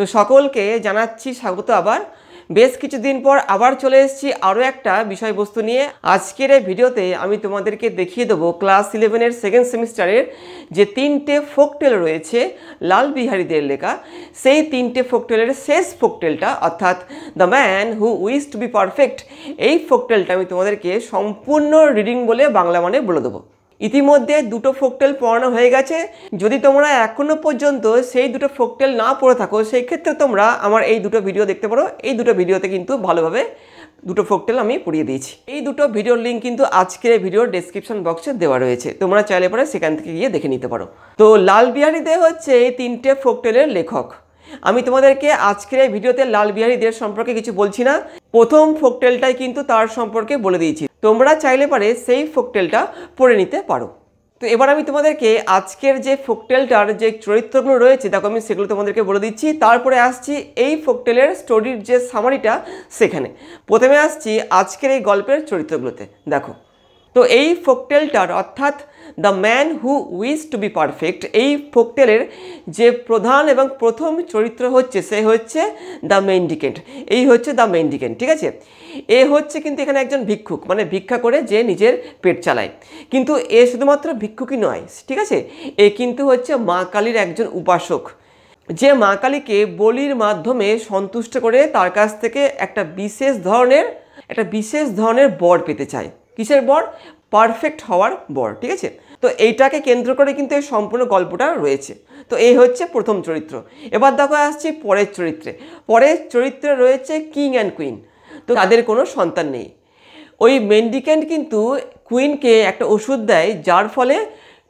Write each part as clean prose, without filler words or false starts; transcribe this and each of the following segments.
তো সকলকে জানাচ্ছি স্বাগত। আবার বেশ কিছুদিন পর আবার চলে এসেছি আরও একটা বিষয়বস্তু নিয়ে। আজকের এই ভিডিওতে আমি তোমাদেরকে দেখিয়ে দেবো ক্লাস 11-এর সেকেন্ড সেমিস্টারের যে 3টে ফোকটেল রয়েছে লাল বিহারীদের লেখা, সেই 3টে ফোকটেলের শেষ ফোকটেলটা অর্থাৎ the man who wish to be perfect, এই ফোকটেলটা আমি তোমাদেরকে সম্পূর্ণ রিডিং বলে বাংলা মানে বলে দেবো। ইতিমধ্যে দুটো ফোকটেল পড়ানো হয়ে গেছে। যদি তোমরা এখনও পর্যন্ত সেই দুটো ফোকটেল না পড়ে থাকো, সেই ক্ষেত্রে তোমরা আমার এই দুটো ভিডিও দেখতে পারো। এই দুটো ভিডিওতে কিন্তু ভালোভাবে দুটো ফোকটেল আমি পড়িয়ে দিয়েছি। এই দুটো ভিডিওর লিঙ্ক কিন্তু আজকের ভিডিওর ডেসক্রিপশন বক্সে দেওয়া রয়েছে, তোমরা চাইলে পরে সেখান থেকে গিয়ে দেখে নিতে পারো। তো লাল বিহারী দে হচ্ছে এই 3টে ফোকটেলের লেখক। আমি তোমাদেরকে আজকের এই ভিডিওতে লাল বিহারী দের সম্পর্কে কিছু বলছি না, প্রথম ফোকটেলটাই কিন্তু তার সম্পর্কে বলে দিয়েছি। তোমরা চাইলে পারে সেই ফোকটেলটা পড়ে নিতে পারো। তো এবার আমি তোমাদেরকে আজকের যে ফোকটেলটার যে চরিত্রগুলো রয়েছে দেখো, আমি সেগুলো তোমাদেরকে বলে দিচ্ছি। তারপরে আসছি এই ফোকটেলের স্টোরির যে সামারিটা সেখানে। প্রথমে আসছি আজকের এই গল্পের চরিত্রগুলোতে। দেখো, তো এই ফোকটেলটার অর্থাৎ the man who wish to be perfect, এই ফোকটেলের যে প্রধান এবং প্রথম চরিত্র হচ্ছে সে হচ্ছে দ্য মেন্ডিকেন্ট। এই হচ্ছে দ্য মেন্ডিকেন্ট, ঠিক আছে। এ হচ্ছে কিন্তু এখানে একজন ভিক্ষুক, মানে ভিক্ষা করে যে নিজের পেট চালায়। কিন্তু এ শুধুমাত্র ভিক্ষুকই নয়, ঠিক আছে, এ কিন্তু হচ্ছে মা কালীর একজন উপাসক, যে মা কালীকে বলির মাধ্যমে সন্তুষ্ট করে তার কাছ থেকে একটা বিশেষ ধরনের বর পেতে চায়। কিসের বর? পারফেক্ট হওয়ার বর, ঠিক আছে। তো এইটাকে কেন্দ্র করে কিন্তু এই সম্পূর্ণ গল্পটা রয়েছে। তো এই হচ্ছে প্রথম চরিত্র। এবার দেখো আসছি পরের চরিত্রে। পরের চরিত্রে রয়েছে কিং অ্যান্ড কুইন। তো তাদের কোনো সন্তান নেই। ওই মেন্ডিকেন্ট কিন্তু কুইনকে একটা ওষুধ দেয়, যার ফলে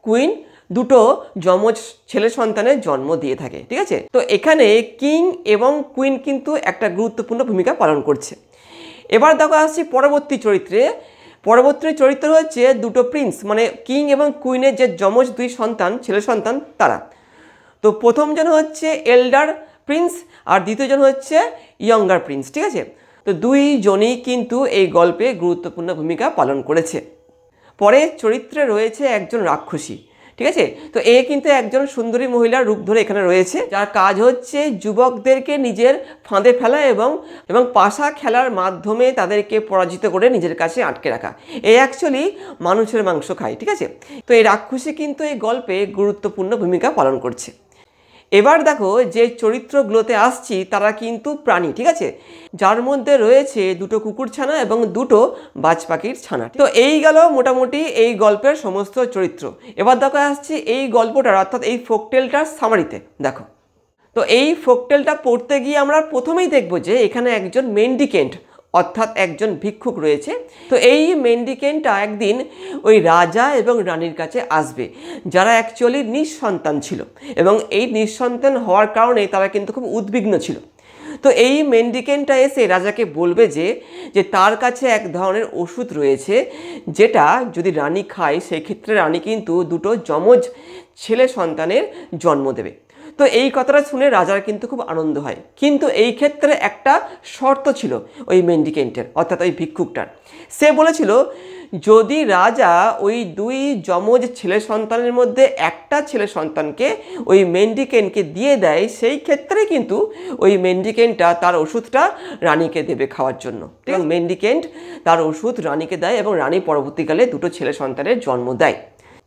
কুইন দুটো যমজ ছেলে সন্তানের জন্ম দিয়ে থাকে, ঠিক আছে। তো এখানে কিং এবং কুইন কিন্তু একটা গুরুত্বপূর্ণ ভূমিকা পালন করছে। এবার দেখো আসছি পরবর্তী চরিত্রে। পরবর্তী চরিত্র হচ্ছে দুটো প্রিন্স, মানে কিং এবং কুইনের যে যমজ দুই সন্তান, ছেলে সন্তান, তারা। তো প্রথমজন হচ্ছে এল্ডার প্রিন্স আর দ্বিতীয়জন হচ্ছে ইয়ঙ্গার প্রিন্স, ঠিক আছে। তো দুইজনই কিন্তু এই গল্পে গুরুত্বপূর্ণ ভূমিকা পালন করেছে। পরে চরিত্রে রয়েছে একজন রাক্ষসী, ঠিক আছে। তো এ কিন্তু একজন সুন্দরী মহিলার রূপ ধরে এখানে রয়েছে, যার কাজ হচ্ছে যুবকদেরকে নিজের ফাঁদে ফেলা এবং পাশা খেলার মাধ্যমে তাদেরকে পরাজিত করে নিজের কাছে আটকে রাখা। এ অ্যাকচুয়ালি মানুষের মাংস খায়, ঠিক আছে। তো এই রাক্ষসী কিন্তু এই গল্পে গুরুত্বপূর্ণ ভূমিকা পালন করছে। এবার দেখো যে চরিত্রগুলোতে আসছি তারা কিন্তু প্রাণী, ঠিক আছে, যার মধ্যে রয়েছে দুটো কুকুর ছানা এবং দুটো বাজ পাখির ছানা। তো এই গেল মোটামুটি এই গল্পের সমস্ত চরিত্র। এবার দেখো আসছি এই গল্পটার অর্থাৎ এই ফোকটেলটার সামারিতে। দেখো, তো এই ফোকটেলটা পড়তে গিয়ে আমরা প্রথমেই দেখব যে এখানে একজন মেন্ডিকেন্ট অর্থাৎ একজন ভিক্ষুক রয়েছে। তো এই মেন্ডিকেন্টটা একদিন ওই রাজা এবং রানীর কাছে আসবে, যারা অ্যাকচুয়ালি নিঃসন্তান ছিল এবং এই নিঃসন্তান হওয়ার কারণে তারা কিন্তু খুব উদ্বিগ্ন ছিল। তো এই মেন্ডিকেন্টটা এসে রাজাকে বলবে যে তার কাছে এক ধরনের ওষুধ রয়েছে, যেটা যদি রানী খায় সেই ক্ষেত্রে রানী কিন্তু দুটো যমজ ছেলে সন্তানের জন্ম দেবে। তো এই কথাটা শুনে রাজার কিন্তু খুব আনন্দ হয়, কিন্তু এই ক্ষেত্রে একটা শর্ত ছিল ওই মেন্ডিকেন্টের অর্থাৎ ওই ভিক্ষুকটার। সে বলেছিল যদি রাজা ওই দুই যমজ ছেলে সন্তানের মধ্যে একটা ছেলে সন্তানকে ওই মেন্ডিকেন্টকে দিয়ে দেয়, সেই ক্ষেত্রে কিন্তু ওই মেন্ডিকেন্টটা তার ওষুধটা রানীকে দেবে খাওয়ার জন্য। এবং মেন্ডিকেন্ট তার ওষুধ রানীকে দেয় এবং রানী পরবর্তীকালে দুটো ছেলে সন্তানের জন্ম দেয়।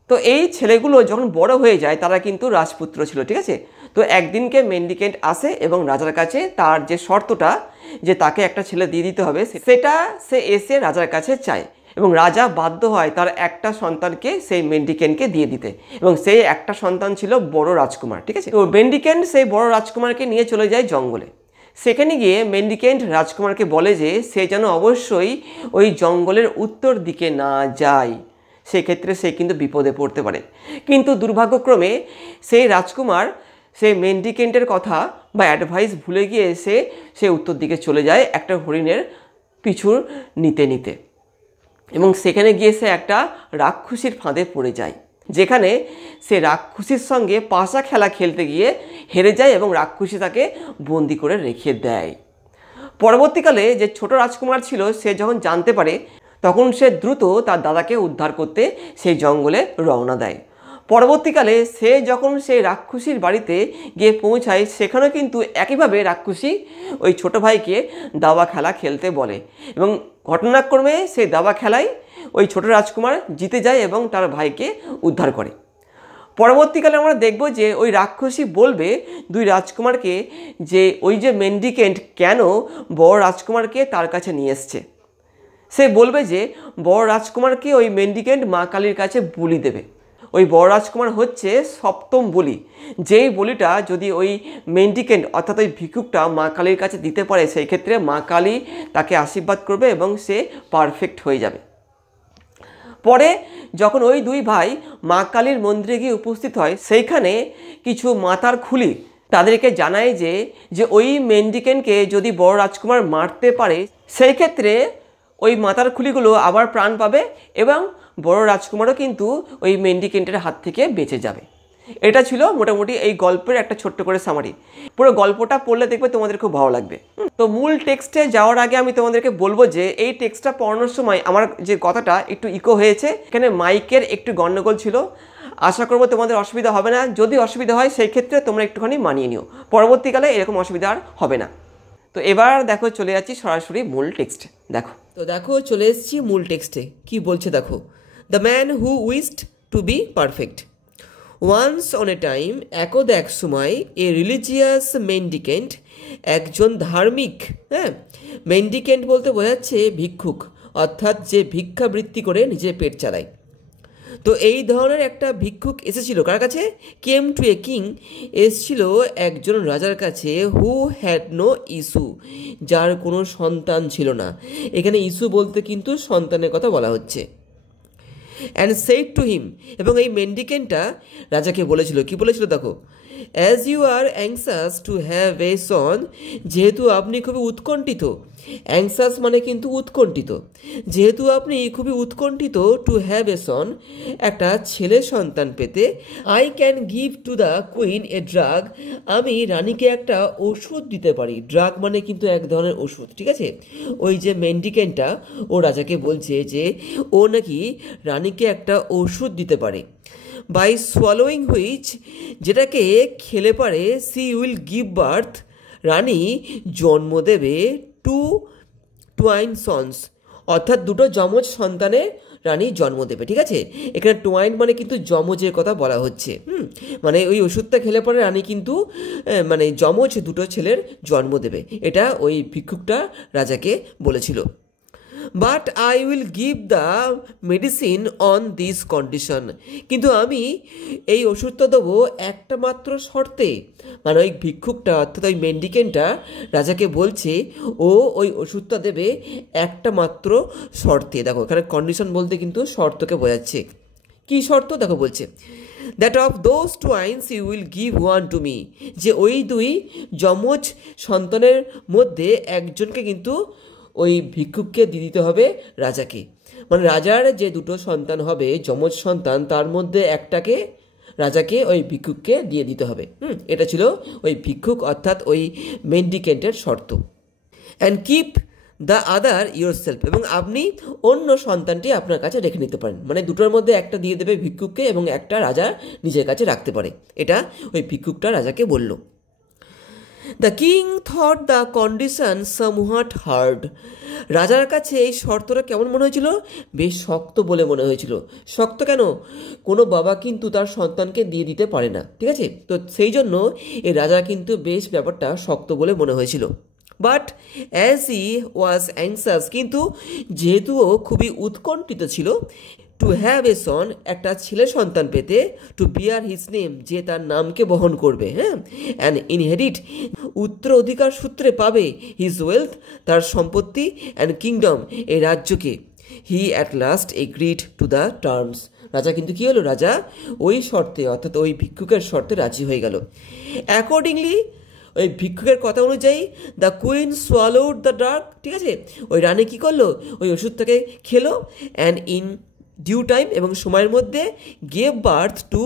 তো এই ছেলেগুলো যখন বড় হয়ে যায় তারা কিন্তু রাজপুত্র ছিল, ঠিক আছে। তো একদিনকে মেন্ডিকেন্ট আসে এবং রাজার কাছে তার যে শর্তটা যে তাকে একটা ছেলে দিয়ে দিতে হবে সেটা সে এসে রাজার কাছে চায় এবং রাজা বাধ্য হয় তার একটা সন্তানকে সেই মেন্ডিকেন্টকে দিয়ে দিতে, এবং সেই একটা সন্তান ছিল বড় রাজকুমার, ঠিক আছে। তো মেন্ডিকেন্ট সেই বড় রাজকুমারকে নিয়ে চলে যায় জঙ্গলে। সেখানে গিয়ে মেন্ডিকেন্ট রাজকুমারকে বলে যে সে যেন অবশ্যই ওই জঙ্গলের উত্তর দিকে না যায়, সেক্ষেত্রে সে কিন্তু বিপদে পড়তে পারে। কিন্তু দুর্ভাগ্যক্রমে সেই রাজকুমার সেই মেন্ডিকেন্টের কথা বা অ্যাডভাইস ভুলে গিয়ে সে উত্তর দিকে চলে যায় একটা হরিণের পিছু নিতে এবং সেখানে গিয়ে সে একটা রাক্ষসীর ফাঁদে পড়ে যায়, যেখানে সে রাক্ষসীর সঙ্গে পাশা খেলা খেলতে গিয়ে হেরে যায় এবং রাক্ষসী তাকে বন্দি করে রেখে দেয়। পরবর্তীকালে যে ছোট রাজকুমার ছিল সে যখন জানতে পারে তখন সে দ্রুত তার দাদাকে উদ্ধার করতে সেই জঙ্গলে রওনা দেয়। পরবর্তীকালে সে যখন সেই রাক্ষসীর বাড়িতে গিয়ে পৌঁছায়, সেখানেও কিন্তু একইভাবে রাক্ষসী ওই ছোট ভাইকে দাবা খেলা খেলতে বলে এবং ঘটনাক্রমে সেই দাবা খেলায় ওই ছোট রাজকুমার জিতে যায় এবং তার ভাইকে উদ্ধার করে। পরবর্তীকালে আমরা দেখব যে ওই রাক্ষসী বলবে দুই রাজকুমারকে যে ওই যে মেন্ডিকেন্ট কেন বড় রাজকুমারকে তার কাছে নিয়ে এসছে। সে বলবে যে বড় রাজকুমারকে ওই মেন্ডিকেন্ট মা কালীর কাছে বলি দেবে। ওই বড় রাজকুমার হচ্ছে সপ্তম বলি, যেই বলিটা যদি ওই মেন্ডিকেন্ট অর্থাৎ ওই ভিক্ষুকটা মা কালীর কাছে দিতে পারে, সেই ক্ষেত্রে মা কালী তাকে আশীর্বাদ করবে এবং সে পারফেক্ট হয়ে যাবে। পরে যখন ওই দুই ভাই মা কালীর মন্দিরে গিয়ে উপস্থিত হয়, সেইখানে কিছু মাতার খুলি তাদেরকে জানায় যে ওই মেন্ডিকেন্টকে যদি বড় রাজকুমার মারতে পারে, সেই ক্ষেত্রে ওই মাতার খুলিগুলো আবার প্রাণ পাবে এবং বড় রাজকুমারও কিন্তু ওই মেন্ডিকেন্টের হাত থেকে বেঁচে যাবে। এটা ছিল মোটামুটি এই গল্পের একটা ছোট্ট করে সামারি। পুরো গল্পটা পড়লে দেখবে তোমাদের খুব ভালো লাগবে। তো মূল টেক্সটে যাওয়ার আগে আমি তোমাদেরকে বলবো যে এই টেক্সটটা পড়ানোর সময় আমার যে কথাটা একটু ইকো হয়েছে, এখানে মাইকের একটু গন্ডগোল ছিল। আশা করবো তোমাদের অসুবিধা হবে না। যদি অসুবিধা হয় সেই ক্ষেত্রে তোমরা একটুখানি মানিয়ে নিও, পরবর্তীকালে এরকম অসুবিধা আর হবে না। তো এবার দেখো চলে যাচ্ছি সরাসরি মূল টেক্সটে। দেখো চলে এসেছি মূল টেক্সটে। কি বলছে দেখো, the man who wished to be perfect. Once upon a time, একদ এক সময়, এ রিলিজিয়াস মেন্ডিকেন্ট, একজন ধার্মিক, মেন্ডিকেন্ট বলতে বোঝাচ্ছে ভিক্ষুক, অর্থাৎ যে ভিক্ষাবৃত্তি করে নিজের পেট চালায়। তো এই ধরনের একটা ভিক্ষুক এসেছিল কার কাছে? কেম টু এ কিং, এসেছিল একজন রাজার কাছে, হু হ্যাড নো ইস্যু, যার কোনো সন্তান ছিল না। এখানে ইস্যু বলতে কিন্তু সন্তানের কথা বলা হচ্ছে। অ্যান্ড সেড টু হিম, এবং এই মেন্ডিকেন্টটা রাজাকে বলেছিল, কি বলেছিল দেখো, as you are anxious to have a son, যেহেতু আপনি খুবই উৎকণ্ঠিত, অ্যাংসাস মানে কিন্তু উৎকণ্ঠিত, যেহেতু আপনি খুবই উৎকণ্ঠিত টু হ্যাভ এ সন, একটা ছেলে সন্তান পেতে, I can give to the queen a drug, আমি রানীকে একটা ওষুধ দিতে পারি। ড্রাগ মানে কিন্তু এক ধরনের ওষুধ, ঠিক আছে। ওই যে মেন্ডিকেন্টটা ও রাজাকে বলছে যে ও নাকি রানীকে একটা ওষুধ দিতে পারে, বাই সোয়ালোয়িং হুইচ, যেটাকে খেলে পারে, সি উইল গিভ বার্থ, রানী জন্ম দেবে, টু টুয়াইন সন্স, অর্থাৎ দুটো যমজ সন্তানের রানী জন্ম দেবে, ঠিক আছে। এখানে টুয়াইন মানে কিন্তু যমজের কথা বলা হচ্ছে। মানে ওই ওষুধটা খেলে পরে রানী কিন্তু মানে যমজ দুটো ছেলের জন্ম দেবে, এটা ওই ভিক্ষুকটা রাজাকে বলেছিল। But I will give the medicine on this condition, কিন্তু আমি এই ওষুধটা দেবো একটা মাত্র শর্তে। মানে ওই ভিক্ষুকটা অর্থাৎ ওই মেন্ডিকেন্টটা রাজাকে বলছে ও ওই ওষুধটা দেবে একটা মাত্র শর্তে। দেখো এখানে কন্ডিশন বলতে কিন্তু শর্তকে বোঝাচ্ছে। কি শর্ত দেখো বলছে, that of those twins you will give one to me, যে ওই দুই যমজ সন্তানের মধ্যে একজনকে কিন্তু ওই ভিক্ষুককে দিয়ে দিতে হবে রাজাকে। মানে রাজার যে দুটো সন্তান হবে যমজ সন্তান, তার মধ্যে একটাকে রাজাকে ওই ভিক্ষুককে দিয়ে দিতে হবে। এটা ছিল ওই ভিক্ষুক অর্থাৎ ওই মেন্ডিকেন্টের শর্ত। And keep the other your self, এবং আপনি অন্য সন্তানটি আপনার কাছে রেখে নিতে পারেন। মানে দুটোর মধ্যে একটা দিয়ে দেবে ভিক্ষুককে এবং একটা রাজা নিজের কাছে রাখতে পারে। এটা ওই ভিক্ষুকটা রাজাকে বলল। The king thought the condition somewhat hard, রাজার কাছে এই শর্তটা কেমন মনে হয়েছিল? বেশ শক্ত বলে মনে হয়েছিল। শক্ত কেন? কোনো বাবা কিন্তু তার সন্তানকে দিয়ে দিতে পারে না, ঠিক আছে। তো সেই জন্য এই রাজা কিন্তু বেশ ব্যাপারটা শক্ত বলে মনে হয়েছিল। But as he was anxious, কিন্তু যেহেতু ও খুবই উৎকণ্ঠিত ছিল, টু হ্যাভ এ সন, একটা ছেলে সন্তান পেতে, টু বিয়ার হিজ নেম, যে তার নামকে বহন করবে, অ্যান্ড ইনহেরিট, উত্তর অধিকার সূত্রে পাবে, হিজ ওয়েলথ, তার সম্পত্তি, অ্যান্ড কিংডম, এই রাজ্যকে, হি at last agreed to the terms, রাজা কিন্তু কী হলো, রাজা ওই শর্তে অর্থাৎ ওই ভিক্ষুকের শর্তে রাজি হয়ে গেল। অ্যাকর্ডিংলি, ওই ভিক্ষুকের কথা অনুযায়ী, দ্য কুইন সোয়ালোড দ্য ড্রাগ, ঠিক আছে, ওই রানী কী করলো, ওই ওষুধটাকে খেলো, অ্যান্ড ইন ডিউ টাইম, এবং সময়ের মধ্যে, gave birth to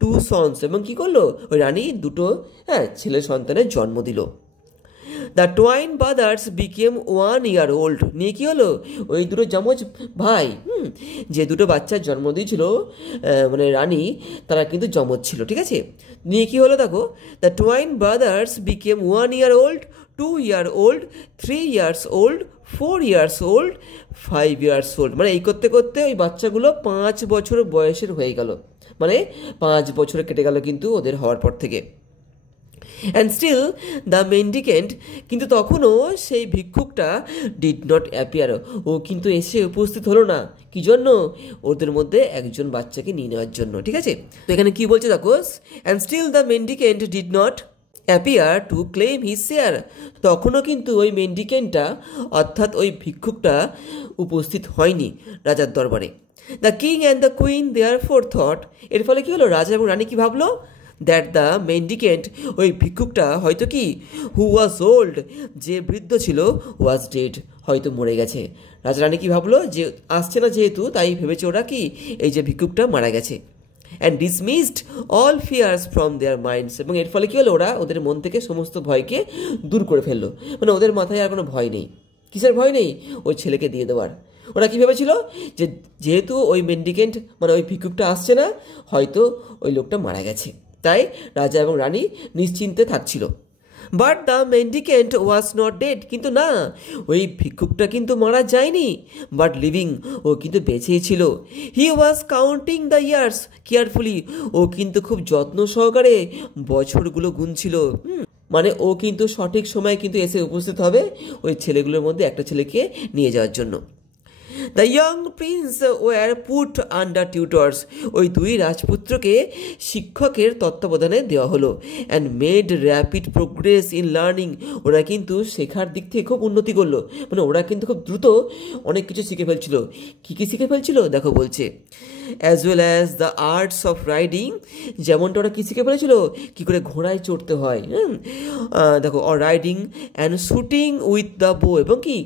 two sons, এবং কী করলো, ওই রানী দুটো ছেলে সন্তানের জন্ম দিল। The টুয়াইন brothers became 1 year old। নিয়ে কী হলো, ওই দুটো যমজ ভাই যে দুটো বাচ্চার জন্ম দিয়েছিল মানে রানী, তারা কিন্তু যমজ ছিল, ঠিক আছে। নিয়ে কী হলো দেখো, the টুয়াইন brothers became 1 year old, 2 year old, 3 years old, 4 years old, 5 years old। মানে এই করতে করতে ওই বাচ্চাগুলো 5 বছর বয়সের হয়ে গেল, মানে 5 বছর কেটে গেল কিন্তু ওদের হওয়ার পর থেকে। অ্যান্ড স্টিল দ্য মেন্ডিকেন্ট, কিন্তু তখনও সেই ভিক্ষুকটা ডিড নট অ্যাপিয়ার, ও কিন্তু এসে উপস্থিত হলো না। কি জন্য? ওদের মধ্যে একজন বাচ্চাকে নিয়ে নেওয়ার জন্য, ঠিক আছে। তো এখানে কি বলছে দেখো, and still the mendicant did not appear to claim his share. তখনও কিন্তু ওই মেন্ডিকেন্টটা অর্থাৎ ওই ভিক্ষুকটা উপস্থিত হয়নি রাজার দরবারে। The king and the queen therefore thought, এর ফলে কি হলো, রাজা এবং রানী কি ভাবলো, দ্যাট দ্য মেন্ডিকেন্ট, ওই ভিক্ষুকটা হয়তো কি, হু ওয়াজ ওল্ড, যে বৃদ্ধ ছিল, ওয়াজ ডেড, হয়তো মরে গেছে। রাজা রানী কি ভাবলো, যে আসছে না যেহেতু, তাই ভেবেছে ওরা কি, এই যে ভিক্ষুকটা মারা গেছে। And dismissed all fears from their minds, এবং এর ফলে কী হলো, ওরা ওদের মন থেকে সমস্ত ভয়কে দূর করে ফেললো। মানে ওদের মাথায় আর কোনো ভয় নেই। কিসের ভয় নেই? ওই ছেলেকে দিয়ে দেওয়ার। ওরা কী ভেবেছিল, যে যেহেতু ওই মেন্ডিকেন্ট মানে ওই ভিক্ষুকটা আসছে না, হয়তো ওই লোকটা মারা গেছে, তাই রাজা এবং রানী নিশ্চিন্তে থাকছিল। But the mendicant was not dead, কিন্তু না, ওই ভিক্ষুকটা কিন্তু মারা যায়নি, বাট লিভিং, ও কিন্তু বেঁচেই ছিল। হি ওয়াজ কাউন্টিং দ্য ইয়ার্স কেয়ারফুলি, ও কিন্তু খুব যত্ন সহকারে বছরগুলো গুনছিল। মানে ও কিন্তু সঠিক সময় কিন্তু এসে উপস্থিত হবে ওই ছেলেগুলোর মধ্যে একটা ছেলেকে নিয়ে যাওয়ার জন্য। The young prince were put under tutors, ওই দুই রাজপুত্রকে শিক্ষকের তত্ত্বাবধানে দেওয়া হলো। And made rapid progress in learning, ওরা কিন্তু শেখার দিক থেকে খুব উন্নতি করলো। মানে ওরা কিন্তু খুব দ্রুত অনেক কিছু শিখে ফেলছিল। কী কী শিখে ফেলছিল দেখো, বলছে as well as the arts of riding, যেমনটা ওরা কী শিখে ফেলেছিল, কী করে ঘোড়ায় চড়তে হয়, দেখো, or riding and shooting with the বো, এবং কি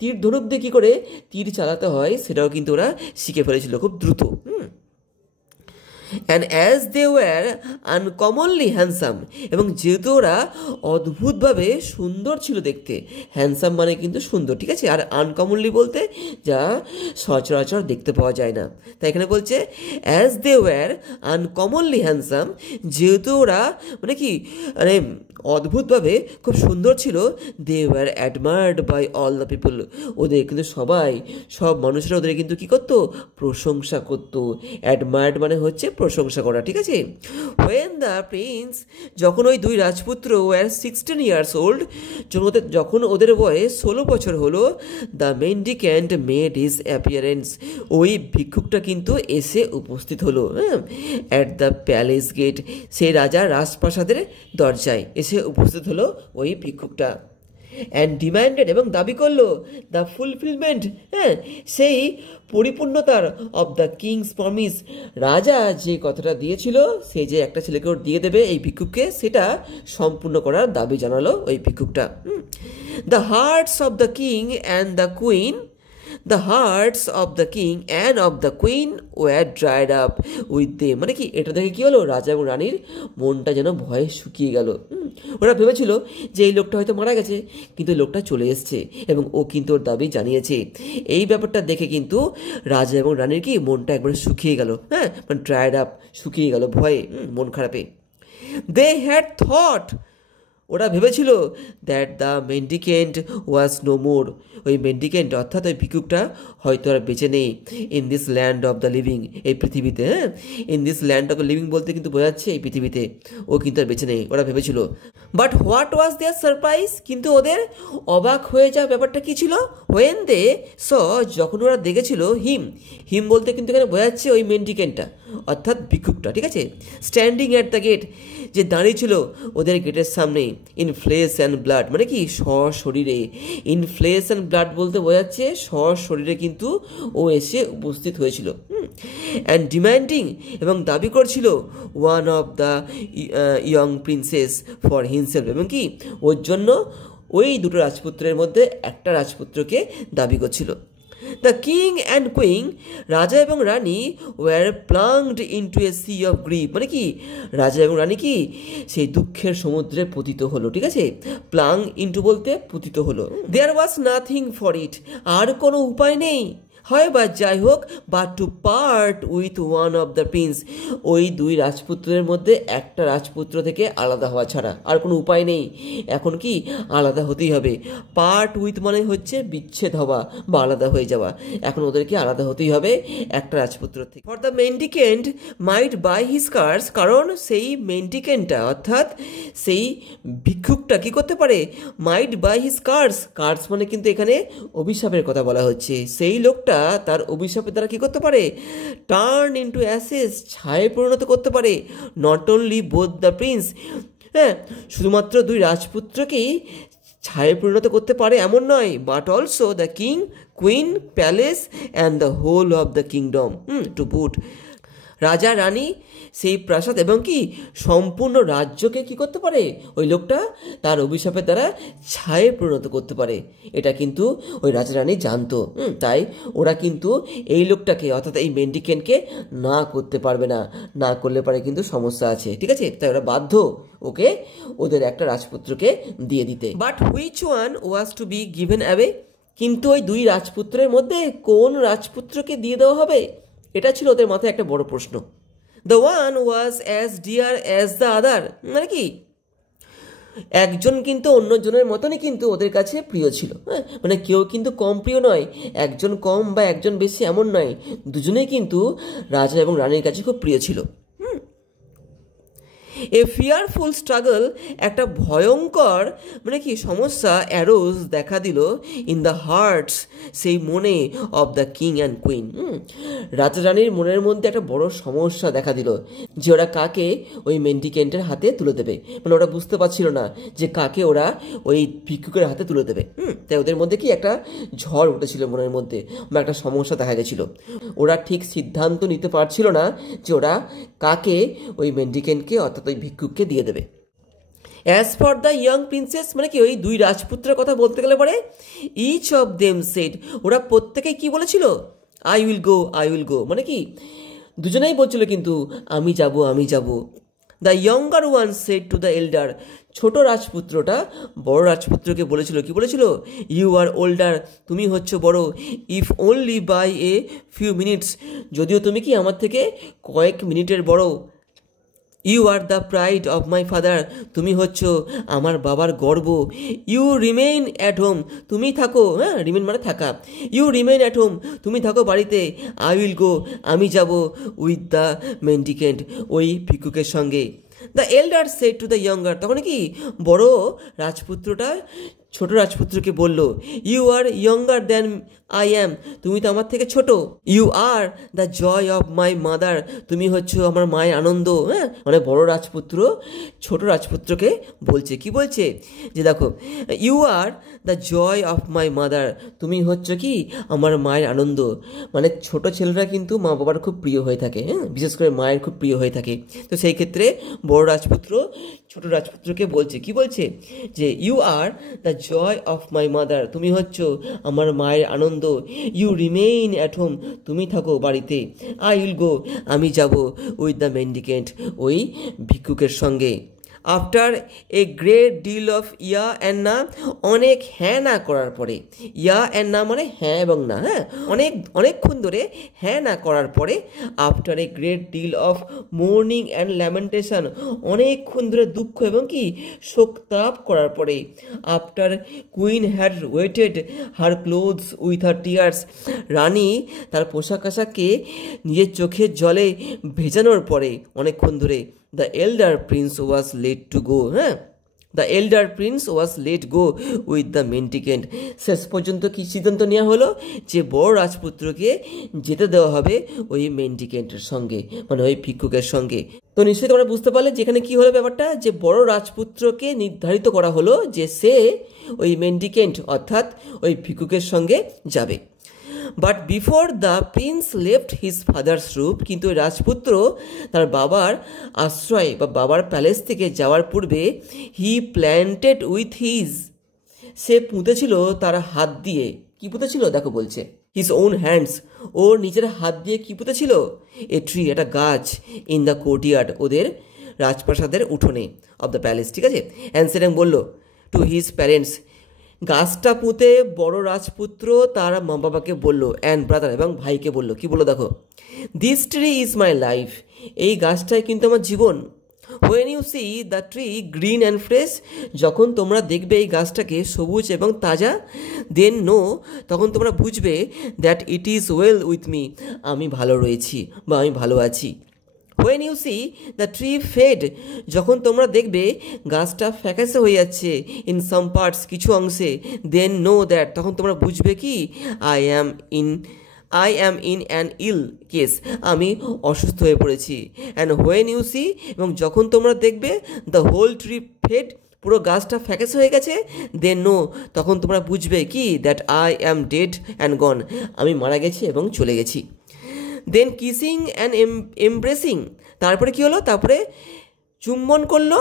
তীর ধনুক দিয়ে কী করে তীর চালাতে হয় সেটাও কিন্তু ওরা শিখে ফেলেছিল খুব দ্রুত। And as they were uncommonly handsome, এবং যেহেতু ওরা অদ্ভুতভাবে সুন্দর ছিল দেখতে, হ্যান্ডসাম মানে কিন্তু সুন্দর, ঠিক আছে, আর আনকমনলি বলতে যা সচরাচর দেখতে পাওয়া যায় না। তাই এখানে বলছে as they were uncommonly handsome, যেহেতু ওরা মানে কি মানে অদ্ভুতভাবে খুব সুন্দর ছিল। They were admired by all the people, ওদের কিন্তু সব মানুষরা ওদের কিন্তু কী করতো, প্রশংসা করতো। অ্যাডমায়ার্ড মানে হচ্ছে প্রশংসা করা, ঠিক আছে। হোয়েন দ্য প্রিন্স, যখন ওই দুই রাজপুত্র ওয়ার 16 years old, যখন ওদের বয়স 16 বছর হলো, দ্য মেন্ডিক্যান্ট মেড হিজ অ্যাপিয়ারেন্স, ওই ভিক্ষুকটা কিন্তু এসে উপস্থিত হলো অ্যাট দ্য প্যালেস গেট, সেই রাজার রাজপ্রাসাদের দরজায় এসে উপস্থিত হলো ওই ভিক্ষুকটা। অ্যান্ড ডিম্যান্ডেড, এবং দাবি করলো দ্য ফুলফিলমেন্ট, সেই পরিপূর্ণতার অব দ্য কিংস প্রমিস, রাজা যে কথাটা দিয়েছিল, সে যে একটা ছেলেকে ওর দিয়ে দেবে এই ভিক্ষুককে, সেটা সম্পূর্ণ করার দাবি জানালো ওই ভিক্ষুকটা। The hearts of the king and the queen, the hearts of the king and of the queen were dried up with they, মানে কি এটা দেখে কী হলো, রাজা এবং রানীর মনটা যেন ভয়ে শুকিয়ে গেল। ওরা ভেবেছিল যে এই লোকটা হয়তো মারা গেছে, কিন্তু এই লোকটা চলে এসছে এবং ও কিন্তু ওর দাবি জানিয়েছে। এই ব্যাপারটা দেখে কিন্তু রাজা এবং রানীর কি মনটা একবারে শুকিয়ে গেল, মানে ড্রাইড আপ, শুকিয়ে গেল ভয়ে, মন খারাপে। দে হ্যাড থট, ওরা ভেবেছিল that the mendicant was no more, ওই মেন্ডিকেন্ট অর্থাৎ ওই ভিক্ষুকটা হয়তো আর বেঁচে নেই in this land of the living, এই পৃথিবীতে। In this land of the living বলতে কিন্তু বোঝাচ্ছে এই পৃথিবীতে ও কিন্তু আর বেঁচে নেই, ওরা ভেবেছিল। But what was their surprise, কিন্তু ওদের অবাক হয়ে যাওয়া ব্যাপারটা কী ছিল, হোয়েন দে স, যখন ওরা দেখেছিল হিম বলতে কিন্তু এখানে বোঝাচ্ছে ওই মেন্ডিকেন্টটা অর্থাৎ ভিক্ষুকটা, ঠিক আছে। স্ট্যান্ডিং অ্যাট দ্য গেট, যে দাঁড়িয়ে ছিল ওদের গেটের সামনে। ইন ফ্লেশ অ্যান্ড ব্লাড, মানে কি সশরীরে, ইন ফ্লেশ অ্যান্ড ব্লাড বলতে বোঝাচ্ছে সশরীরে কিন্তু ও এসে উপস্থিত হয়েছিল। অ্যান্ড ডিম্যান্ডিং, এবং দাবি করছিল one of the young princess for himself, এবং কি ওর জন্য ওই দুটো রাজপুত্রের মধ্যে একটা রাজপুত্রকে দাবি করছিল। দ্য কিং অ্যান্ড কুইন, রাজা এবং রানী, were plunged into a sea of grief, মানে কি রাজা এবং রানী কি সেই দুঃখের সমুদ্রে পতিত হলো, ঠিক আছে, প্লাং ইন্টু বলতে পতিত হলো। দেয়ার ওয়াজ নাথিং ফর ইট, আর কোনো উপায় নেই, হয় বা যাই হোক, but to part with one of the prince, ওই দুই রাজপুত্রের মধ্যে একটা রাজপুত্র থেকে আলাদা হওয়া ছাড়া আর কোনো উপায় নেই। এখন কি আলাদা হতেই হবে। পার্ট উইথ মানে হচ্ছে বিচ্ছেদ হওয়া বা আলাদা হয়ে যাওয়া। এখন ওদেরকে আলাদা হতেই হবে একটা রাজপুত্র থেকে। For the mendicant might by his curse, কারণ সেই মেন্ডিকেন্টটা অর্থাৎ সেই ভিক্ষুকটা কি করতে পারে, might by his curse, curse মানে কিন্তু এখানে অভিশাপের কথা বলা হচ্ছে। সেই লোকটা তার অভিশাপের দ্বারা কি করতে পারে, টার্ন ইন্টু অ্যাসেস, ছায়ে পরিণত করতে পারে। Not only both the Prince, হ্যাঁ শুধুমাত্র দুই রাজপুত্রকেই ছায়ে পরিণত করতে পারে এমন নয়, but also the king, queen, palace and the whole of the kingdom to boot, রাজা রানী, সেই প্রাসাদ এবং কি সম্পূর্ণ রাজ্যকে কি করতে পারে ওই লোকটা তার অভিশাপের দ্বারা ছায়ে পরিণত করতে পারে। এটা কিন্তু ওই রাজা রানী জানতো। তাই ওরা কিন্তু এই লোকটাকে অর্থাৎ এই মেন্ডিকেন্টকে না করতে পারবে না, না করলে পারে কিন্তু সমস্যা আছে, ঠিক আছে। তাই ওরা বাধ্য ওকে ওদের একটা রাজপুত্রকে দিয়ে দিতে। But which one was to be given away, কিন্তু ওই দুই রাজপুত্রের মধ্যে কোন রাজপুত্রকে দিয়ে দেওয়া হবে, এটা ছিল ওদের মাথায় একটা বড় প্রশ্ন। The one was as dear as the other, মানে কি একজন কিন্তু অন্যজনের মতনই কিন্তু ওদের কাছে প্রিয় ছিল, হ্যাঁ মানে কেউ কিন্তু কম প্রিয় নয়, একজন কম বা একজন বেশি এমন নয়, দুজনেই কিন্তু রাজা এবং রানীর কাছে খুব প্রিয় ছিল। এ ফিয়ারফুল স্ট্রাগল, একটা ভয়ঙ্কর মানে কি সমস্যা অ্যারোজ দেখা দিল ইন দ্য হার্টস, সেই মনে of the king and queen. রাজা রানীর মনের মধ্যে একটা বড় সমস্যা দেখা দিল যে ওরা কাকে ওই মেন্ডিকেন্টের হাতে তুলে দেবে, মানে ওরা বুঝতে পারছিল না যে কাকে ওরা ওই ভিক্ষুকের হাতে তুলে দেবে। তাই ওদের মধ্যে কি একটা ঝড় উঠেছিল মনের মধ্যে বা একটা সমস্যা দেখা গেছিল। ওরা ঠিক সিদ্ধান্ত নিতে পারছিল না যে ওরা কাকে ওই মেন্ডিকেন্টকে অর্থাৎ ওই ভিক্ষুককে দিয়ে দেবে। As for the young princess, মানে কি ওই দুই রাজপুত্রের কথা বলতে গেলে পরে ইচ অফ দেম সেড, ওরা প্রত্যেকেই কি বলেছিল, I will go, I will go, মানে কি দুজনেই বলছিল কিন্তু আমি যাব, আমি যাব। The younger one shed to the এল্ডার, ছোট রাজপুত্রটা বড় রাজপুত্রকে বলেছিল, কি বলেছিল, ইউ আর ওল্ডার, তুমি হচ্ছ বড়, if only by a few minutes, যদিও তুমি কি আমার থেকে কয়েক মিনিটের বড়। You are the pride of my father, তুমি হচ্ছ আমার বাবার গর্ব। ইউ রিমেইন অ্যাট হোম, তুমি থাকো, হ্যাঁ রিমেইন মানে থাকা, ইউ রিমেইন অ্যাট হোম, তুমি থাকো বাড়িতে। আই উইল গো, আমি যাব উইথ দ্য মেন্ডিকেন্ট, ওই ভিক্ষুকের সঙ্গে। The elder said to the younger, তখন কি বড় রাজপুত্রটা ছোট রাজপুত্রকে বলল, you are younger than I am, তুমি তো আমার থেকে ছোট। You are the joy of my mother, তুমি হচ্ছ আমার মায়ের আনন্দ। হ্যাঁ মানে বড় রাজপুত্র ছোট রাজপুত্রকে বলছে, কি বলছে যে দেখো you are the joy of my mother, তুমি হচ্ছ কি আমার মায়ের আনন্দ। মানে ছোট ছেলেরা কিন্তু মা বাবার খুব প্রিয় হয়ে থাকে, হ্যাঁ বিশেষ করে মায়ের খুব প্রিয় হয়ে থাকে। তো সেই ক্ষেত্রে বড় রাজপুত্র ছোট রাজপুত্রকে বলছে, কি বলছে যে you are the joy of my mother, তুমি হচ্ছ আমার মায়ের আনন্দ। ইউ রিমেইন অ্যাট হোম, তুমি থাকো বাড়িতে। আই উইল গো, আমি যাব উইথ দ্য মেন্ডিকেন্ট, ওই ভিক্ষুকের সঙ্গে। After a great deal of yea and nay, অনেক হ্যাঁ না করার পরে, ইয়া অ্যান্ড না মানে হ্যাঁ এবং না, হ্যাঁ অনেকক্ষণ ধরে হ্যাঁ না করার পরে, after a great deal of mourning and lamentation, অনেকক্ষণ ধরে দুঃখ এবং কি শোকতাপ করার পরে, after queen had wetted her clothes with her tears, রানী তার পোশাক আশাককে নিজের চোখের জলে ভেজানোর পরে অনেকক্ষণ ধরে, the elder prince was let to go, হ্যাঁ the elder prince was let go with the mendicant, শেষ পর্যন্ত কি সিদ্ধান্ত নেওয়া হলো যে বড় রাজপুত্রকে যেতে দেওয়া হবে ওই মেন্ডিকেন্টের সঙ্গে, মানে ওই ভিক্ষুকের সঙ্গে। তো নিশ্চয়ই তোমরা বুঝতে পারলে যেখানে কি হলো ব্যাপারটা, যে বড় রাজপুত্রকে নির্ধারিত করা হলো যে সে ওই মেন্ডিকেন্ট অর্থাৎ ওই ভিক্ষুকের সঙ্গে যাবে। But before the Prince left his father's room, কিন্তু ওই রাজপুত্র তার বাবার আশ্রয় বা বাবার প্যালেস থেকে যাওয়ার পূর্বে, হি প্ল্যান্টেড উইথ হিজ, সে পুঁতেছিল তার হাত দিয়ে, কি পুঁতেছিল দেখো বলছে, হিজ ওন হ্যান্ডস, ওর নিজের হাত দিয়ে কী পুঁতেছিল? এ ট্রি, একটা গাছ, ইন দ্য কোর্টইয়ার্ড, ওদের রাজপ্রাসাদের উঠোনে, অফ দ্য প্যালেস, ঠিক আছে। অ্যান্সারিং বলল টু হিজ প্যারেন্টস, গাছটা পুঁতে বড় রাজপুত্র তার মা বাবাকে বলল, অ্যান্ড ব্রাদার, এবং ভাইকে বলল, কি বললো দেখো, this tree is my life, এই গাছটাই কিন্তু আমার জীবন। When you see the tree green and fresh, যখন তোমরা দেখবে এই গাছটাকে সবুজ এবং তাজা, দেন নো, তখন তোমরা বুঝবে that it is well with me, আমি ভালো রয়েছি বা আমি ভালো আছি। When you see the tree fade, যখন তোমরা দেখবে গাছটা ফ্যাকাসে হয়ে যাচ্ছে, ইন সাম পার্টস, কিছু অংশে, দেন নো দ্যাট, তখন তোমরা বুঝবে কি, I am in an ill case, আমি অসুস্থ হয়ে পড়েছি। অ্যান্ড হোয়েন ইউ সি, এবং যখন তোমরা দেখবে দ্য হোল ট্রি ফেড, পুরো গাছটা ফ্যাকাসে হয়ে গেছে, দেন নো, তখন তোমরা বুঝবে কি, that I am dead and গন, আমি মারা গেছি এবং চলে গেছি। দেন কিসিং অ্যান্ড এমব্রেসিং, তারপরে কি হলো, তারপরে চুম্বন করলো,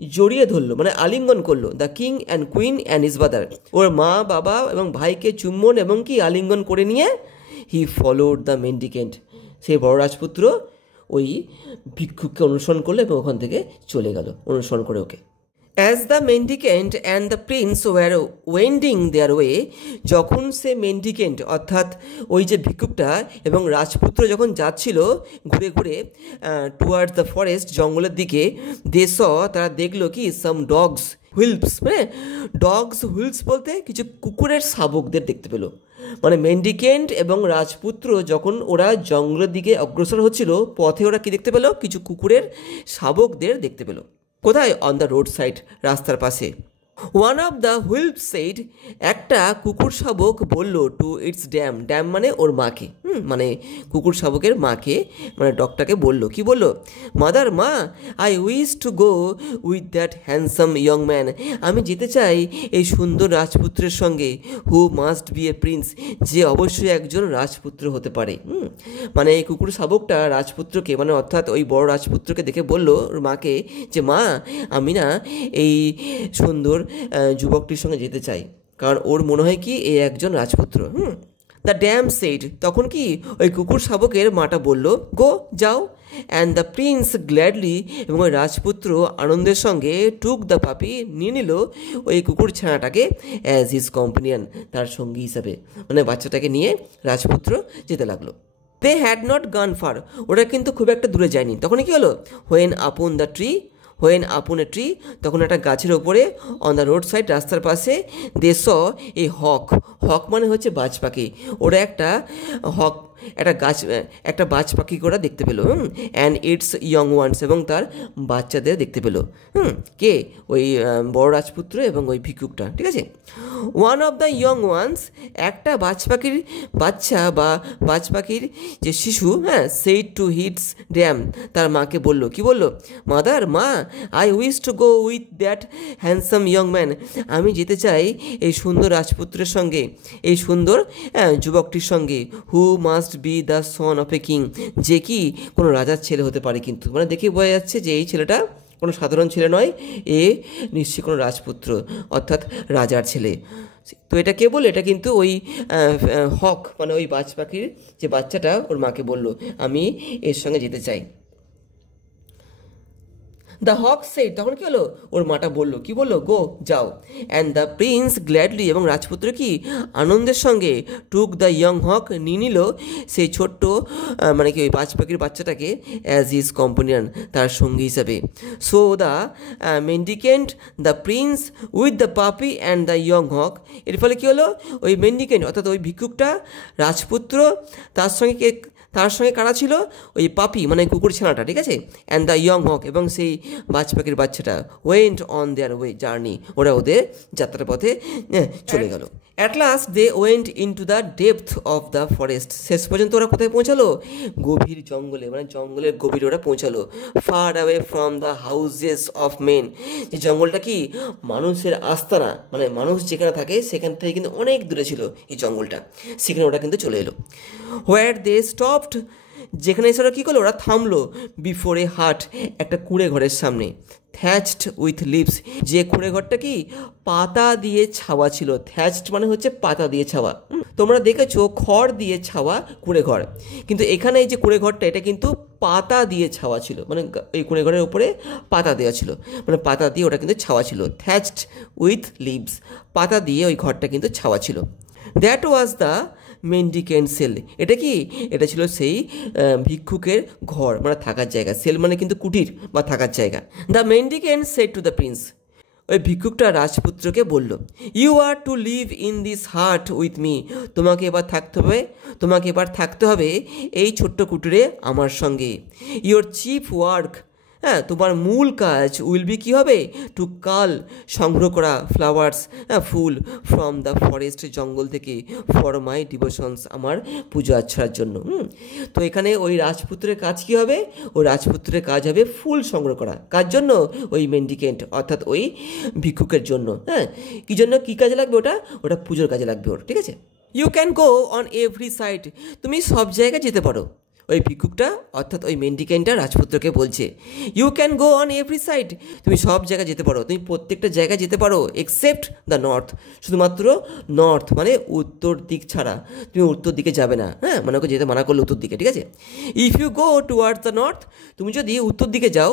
জড়িয়ে ধরলো, মানে আলিঙ্গন করলো, the king and queen and his brother, ওর মা বাবা এবং ভাইকে চুম্বন এবং কি আলিঙ্গন করে নিয়ে, হি ফলোড দ্য মেন্ডিকেন্ট, সেই বড় রাজপুত্র ওই ভিক্ষুককে অনুসরণ করলো এবং ওখান থেকে চলে গেল অনুসরণ করে ওকে। As the mendicant and the prince were wending their way, যখন সে মেন্ডিকেন্ট অর্থাৎ ওই যে ভিক্ষুকটা এবং রাজপুত্র যখন যাচ্ছিল ঘুরে ঘুরে টুয়ার্ডস দ্য ফরেস্ট, জঙ্গলের দিকে, দে স, তারা দেখলো কি, সাম ডগস হুইলস, মানে ডগস হুইলস বলতে কিছু কুকুরের শাবকদের দেখতে পেলো। মানে মেন্ডিকেন্ট এবং রাজপুত্র যখন ওরা জঙ্গলের দিকে অগ্রসর হচ্ছিল, পথে ওরা কি দেখতে পেলো, কিছু কুকুরের শাবকদের দেখতে পেলো। কোথায়? অন দ্য রোড সাইড, রাস্তার পাশে। ওয়ান অফ দ্য হুইলপ সেইড, একটা কুকুর শাবক বলল টু ইটস ড্যাম, ড্যাম মানে ওর মাকে, মানে কুকুর শাবকের মাকে, মানে ডগটাকে বলল, কি বলল, মাদার, মা, I wish to go with that handsome young man, আমি যেতে চাই এই সুন্দর রাজপুত্রের সঙ্গে, who must B A Prince, যে অবশ্যই একজন রাজপুত্র হতে পারে। মানে এই কুকুর শাবকটা রাজপুত্রকে, মানে অর্থাৎ ওই বড় রাজপুত্রকে দেখে বলল ওর মাকে যে, মা, আমি না এই সুন্দর যুবকটির সঙ্গে যেতে চাই, কারণ ওর মনে হয় কি এ একজন রাজপুত্র। দ্য ড্যাম সেইড, তখন কি ওই কুকুর শাবকের মাটা বলল, গো, যাও। অ্যান্ড দ্য প্রিন্স গ্ল্যাডলি, এবং ওই রাজপুত্র আনন্দের সঙ্গে টুক দ্য পাপি, নিয়ে নিল ওই কুকুর ছানাটাকে অ্যাজ হিজ কম্পানিয়ন, তার সঙ্গী হিসাবে, মানে বাচ্চাটাকে নিয়ে রাজপুত্র যেতে লাগলো। দে হ্যাড নট গান ফার, ওরা কিন্তু খুব একটা দূরে যায়নি। তখন কি হলো, when upon the tree, when আপন এ ট্রি, তখন একটা গাছের ওপরে, অন দ্য রোড সাইড, রাস্তার পাশে, দে স এ হক, হক মানে হচ্ছে বাজ পাখি, ওরা একটা হক, একটা বাজ পাখি ওরা দেখতে পেলো, অ্যান্ড ইটস ইয়ং ওয়ান্স, এবং তার বাচ্চাদের দেখতে পেলো। কে? ওই বড় রাজপুত্র এবং ওই ভিক্ষুকটা, ঠিক আছে। One of the young ones, একটা বাজ পাখির বাচ্চা বা বাজ পাখির যে শিশু, সেই টু হিটস ড্যাম, তার মাকে বলল, কি বলল, মাদার, মা, I wish to go with that handsome young man, আমি যেতে চাই এই সুন্দর রাজপুত্রের সঙ্গে, এই সুন্দর যুবকটির সঙ্গে, who must be the son of a king, যে কি কোনো রাজার ছেলে হতে পারে। কিন্তু মানে দেখে বোঝা যাচ্ছে যে এই ছেলেটা কোনো সাধারণ ছেলে নয়, এ নিশ্চয়ই কোনো রাজপুত্র, অর্থাৎ রাজার ছেলে। তো এটা কে বলে? এটা কিন্তু ওই হক, মানে ওই বাজ পাখির যে বাচ্চাটা ওর মাকে বলল, আমি এর সঙ্গে যেতে চাই। দ্য হক সেইড, তখন কি হলো, ওর মাটা বলল, কি বললো, গো, যাও। অ্যান্ড দ্য প্রিন্স গ্ল্যাডলি, এবং রাজপুত্র কি আনন্দের সঙ্গে টুক দ্য ইয়ং হক, নিয়ে নিল সেই ছোট্ট, মানে কি ওই বাজ পাখির বাচ্চাটাকে অ্যাজ হিজ কম্পানিয়ন, তার সঙ্গী হিসাবে। So the mendicant, the prince with the puppy and the young hawk, এর ফলে কী হলো, ওই মেন্ডিকেন্ট অর্থাৎ ওই ভিক্ষুকটা, রাজপুত্র, তার সঙ্গে কারা ছিল, ওই পাপি মানে কুকুর ছানাটা, ঠিক আছে, অ্যান্ড দ্য ইয়ং হক, এবং সেই বাজ পাখির বাচ্চাটা, went on their way journey, ওরা ওদের যাত্রার পথে চলে গেল। At last they went into the depth of the forest, শেষ পর্যন্ত ওরা কোথায় পৌঁছালো, গভীর জঙ্গলে, মানে জঙ্গলের গভীরে ওরা পৌঁছালো। Far away from the houses of men, যে জঙ্গলটা কি মানুষের আস্তানা, মানে মানুষ যেখানে থাকে সেখান থেকে কিন্তু অনেক দূরে ছিল এই জঙ্গলটা, সেখানে ওরা কিন্তু চলে এলো। হোয়ার দে স্টপড, যেখানে এসে ওরা কী করলো, ওরা থামলো, বিফোর এ হাট, একটা কুঁড়ে ঘরের সামনে, থ্যাচড উইথ লিভস, যে কুঁড়ে ঘরটা কি পাতা দিয়ে ছাওয়া ছিল, থ্যাচড মানে হচ্ছে পাতা দিয়ে ছাওয়া। তোমরা দেখেছো খড় দিয়ে ছাওয়া কুঁড়ে ঘর, কিন্তু এখানে এই যে কুঁড়ে ঘরটা এটা কিন্তু পাতা দিয়ে ছাওয়া ছিল, মানে এই কুঁড়ে ঘরের উপরে পাতা দেওয়া ছিল, মানে পাতা দিয়ে ওটা কিন্তু ছাওয়া ছিল, থ্যাচড উইথ লিভস, পাতা দিয়ে ওই ঘরটা কিন্তু ছাওয়া ছিল। That was the mendicant sell, এটা কি, এটা ছিল সেই ভিক্ষুকের ঘর, মানে থাকার জায়গা, সেল মানে কিন্তু কুটির বা থাকার জায়গা। The mendicant said to the prince, ওই ভিক্ষুকটা রাজপুত্রকে বলল, you are to live in this hut with me, তোমাকে এবার থাকতে হবে এই ছোট্ট কুটিরে আমার সঙ্গে। ইউর চিফ ওয়ার্ক, হ্যাঁ, তোমার মূল কাজ উইল বি কী হবে, টু কাল, সংগ্রহ করা, ফ্লাওয়ার্স, হ্যাঁ, ফুল, ফ্রম দ্য ফরেস্ট, জঙ্গল থেকে, ফর মাই ডিভোশনস, আমার পুজো আচ্ছার জন্য। তো এখানে ওই রাজপুত্রের কাজ কী হবে, ওই রাজপুত্রের কাজ হবে ফুল সংগ্রহ করা, কার জন্য, ওই মেন্ডিকেন্ট অর্থাৎ ওই ভিক্ষুকের জন্য। হ্যাঁ, কী জন্য, কী কাজে লাগবে ওটা পুজোর কাজে লাগবে ওর, ঠিক আছে। You can go on every side, তুমি সব জায়গায় যেতে পারো, ওই ভিক্ষুকটা অর্থাৎ ওই মেন্ডিকেন্টটা রাজপুত্রকে বলছে, you can go on every side, তুমি সব জায়গায় যেতে পারো, তুমি প্রত্যেকটা জায়গায় যেতে পারো, এক্সেপ্ট দ্য নর্থ, শুধুমাত্র নর্থ মানে উত্তর দিক ছাড়া, তুমি উত্তর দিকে যাবে না। হ্যাঁ, মানে ওকে যেতে মানা করলো উত্তর দিকে, ঠিক আছে। If you go towards the north, তুমি যদি উত্তর দিকে যাও,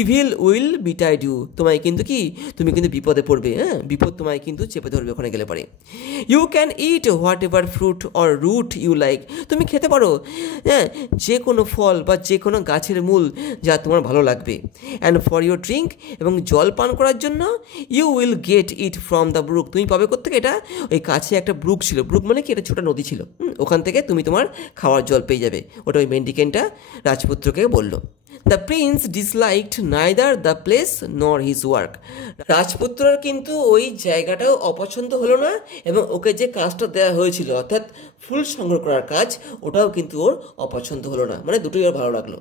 ইভিল উইল বিটাইড ইউ, তোমায় কিন্তু কি, তুমি কিন্তু বিপদে পড়বে। হ্যাঁ, বিপদ তোমায় কিন্তু চেপে ধরবে ওখানে গেলে পরে। You can eat whatever fruit or root you like, তুমি খেতে পারো, হ্যাঁ, যে কোনো ফল বা যে কোনো গাছের মূল যা তোমার ভালো লাগবে। অ্যান্ড ফর ইউর ড্রিঙ্ক, এবং জল পান করার জন্য, you will get it from the brook, তুমি পাবে কোত্থেকে, এটা ওই কাছে একটা ব্রুক ছিল, ব্রুক মানে কি, এটা ছোটো নদী ছিল, ওখান থেকে তুমি তোমার খাওয়ার জল পেয়ে যাবে। ওটা ওই মেন্ডিকেন্টটা রাজপুত্রকে বলল। The prince disliked neither the place nor his work, রাজপুত্রর কিন্তু ওই জায়গাটাও অপছন্দ হলো না, এবং ওকে যে কাজটা দেওয়া হয়েছিল অর্থাৎ ফুল সংগ্রহ করার কাজ, ওটাও কিন্তু ওর অপছন্দ হলো না, মানে দুটোই ওর ভালো লাগলো।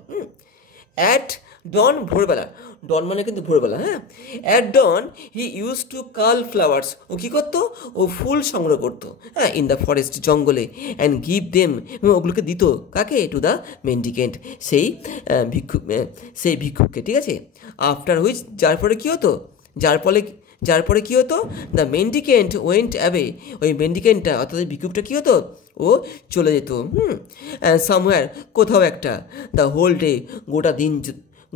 অ্যাট ডন, ভোরবেলা, ডন মানে কিন্তু ভোরবেলা, হ্যাঁ, at dawn he use two কাল ফ্লাওয়ার্স, ও কী করতো, ও ফুল সংগ্রহ করতো, হ্যাঁ, ইন দ্য ফরেস্ট, জঙ্গলে, অ্যান্ড গিভ দেম, এবং ওগুলোকে দিত কাকে, টু দ্য মেন্ডিকেন্ট, সেই ভিক্ষুককে, ঠিক আছে। আফটার হুইচ, যার পরে কী হতো, যার পরে কী হতো, দ্য মেন্ডিকেন্ট ওয়েন্ট অ্যাওয়ে, ওই মেন্ডিকেন্টটা অর্থাৎ ভিক্ষুকটা কী হতো, ও চলে যেত সামওয়্যার, কোথাও একটা, দ্য হোল ডে,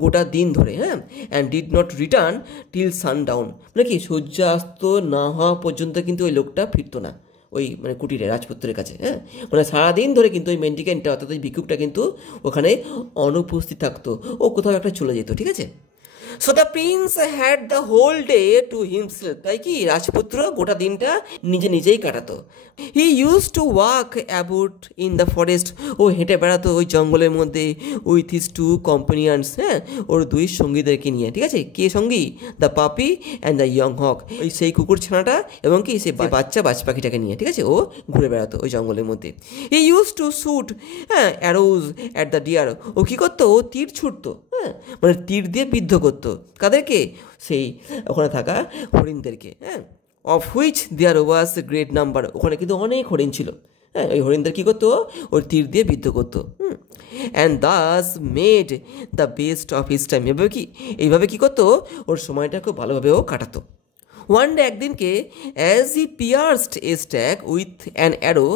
গোটা দিন ধরে, হ্যাঁ, and did not return till sundown, মানে কি, সূর্যাস্ত না হওয়া পর্যন্ত কিন্তু ওই লোকটা ফিরতো না ওই মানে কুটিরে রাজপুত্রের কাছে। হ্যাঁ, মানে সারাদিন ধরে কিন্তু ওই মেন্ডিকেন্টটা অর্থাৎ ওই ভিক্ষুকটা কিন্তু ওখানে অনুপস্থিত থাকতো, ও কোথাও একটা চলে যেত, ঠিক আছে। So the prince had the whole day to himself, তাই কি রাজপুত্র গোটা দিনটা নিজেই কাটাতো। He use to walk about in the forest, ও হেঁটে বেড়াতো ওই জঙ্গলের মধ্যে, উইথ হিজ টু কম্পানিয়ান্স, হ্যাঁ, ওর দুই সঙ্গীদেরকে নিয়ে, ঠিক আছে। কে সঙ্গী, the puppy and the young হক, ওই সেই কুকুর ছানাটা এবং কি সেই বাচ্চা পাখিটাকে নিয়ে, ঠিক আছে, ও ঘুরে বেড়াতো ওই জঙ্গলের মধ্যে। হি ইউজ টু শুট, হ্যাঁ, অ্যারোজ অ্যাট দ্য ডিয়ার, ও কী করতো, ও তীর ছুটতো, হ্যাঁ, মানে তীর দিয়ে বিদ্ধ করতো, কাদেরকে, সেই ওখানে থাকা হরিণদেরকে, হ্যাঁ, of which there was great number, ওখানে কিন্তু অনেক হরিণ ছিল, হ্যাঁ, ওই হরিণদের কী করতো, ওর তীর দিয়ে বিদ্ধ করতো। And thus made the best of his time, এইভাবে কী করতো, ওর সময়টা খুব ভালোভাবেও কাটাতো। ওয়ান ডে, একদিনকে, as he pierced a stag with an arrow,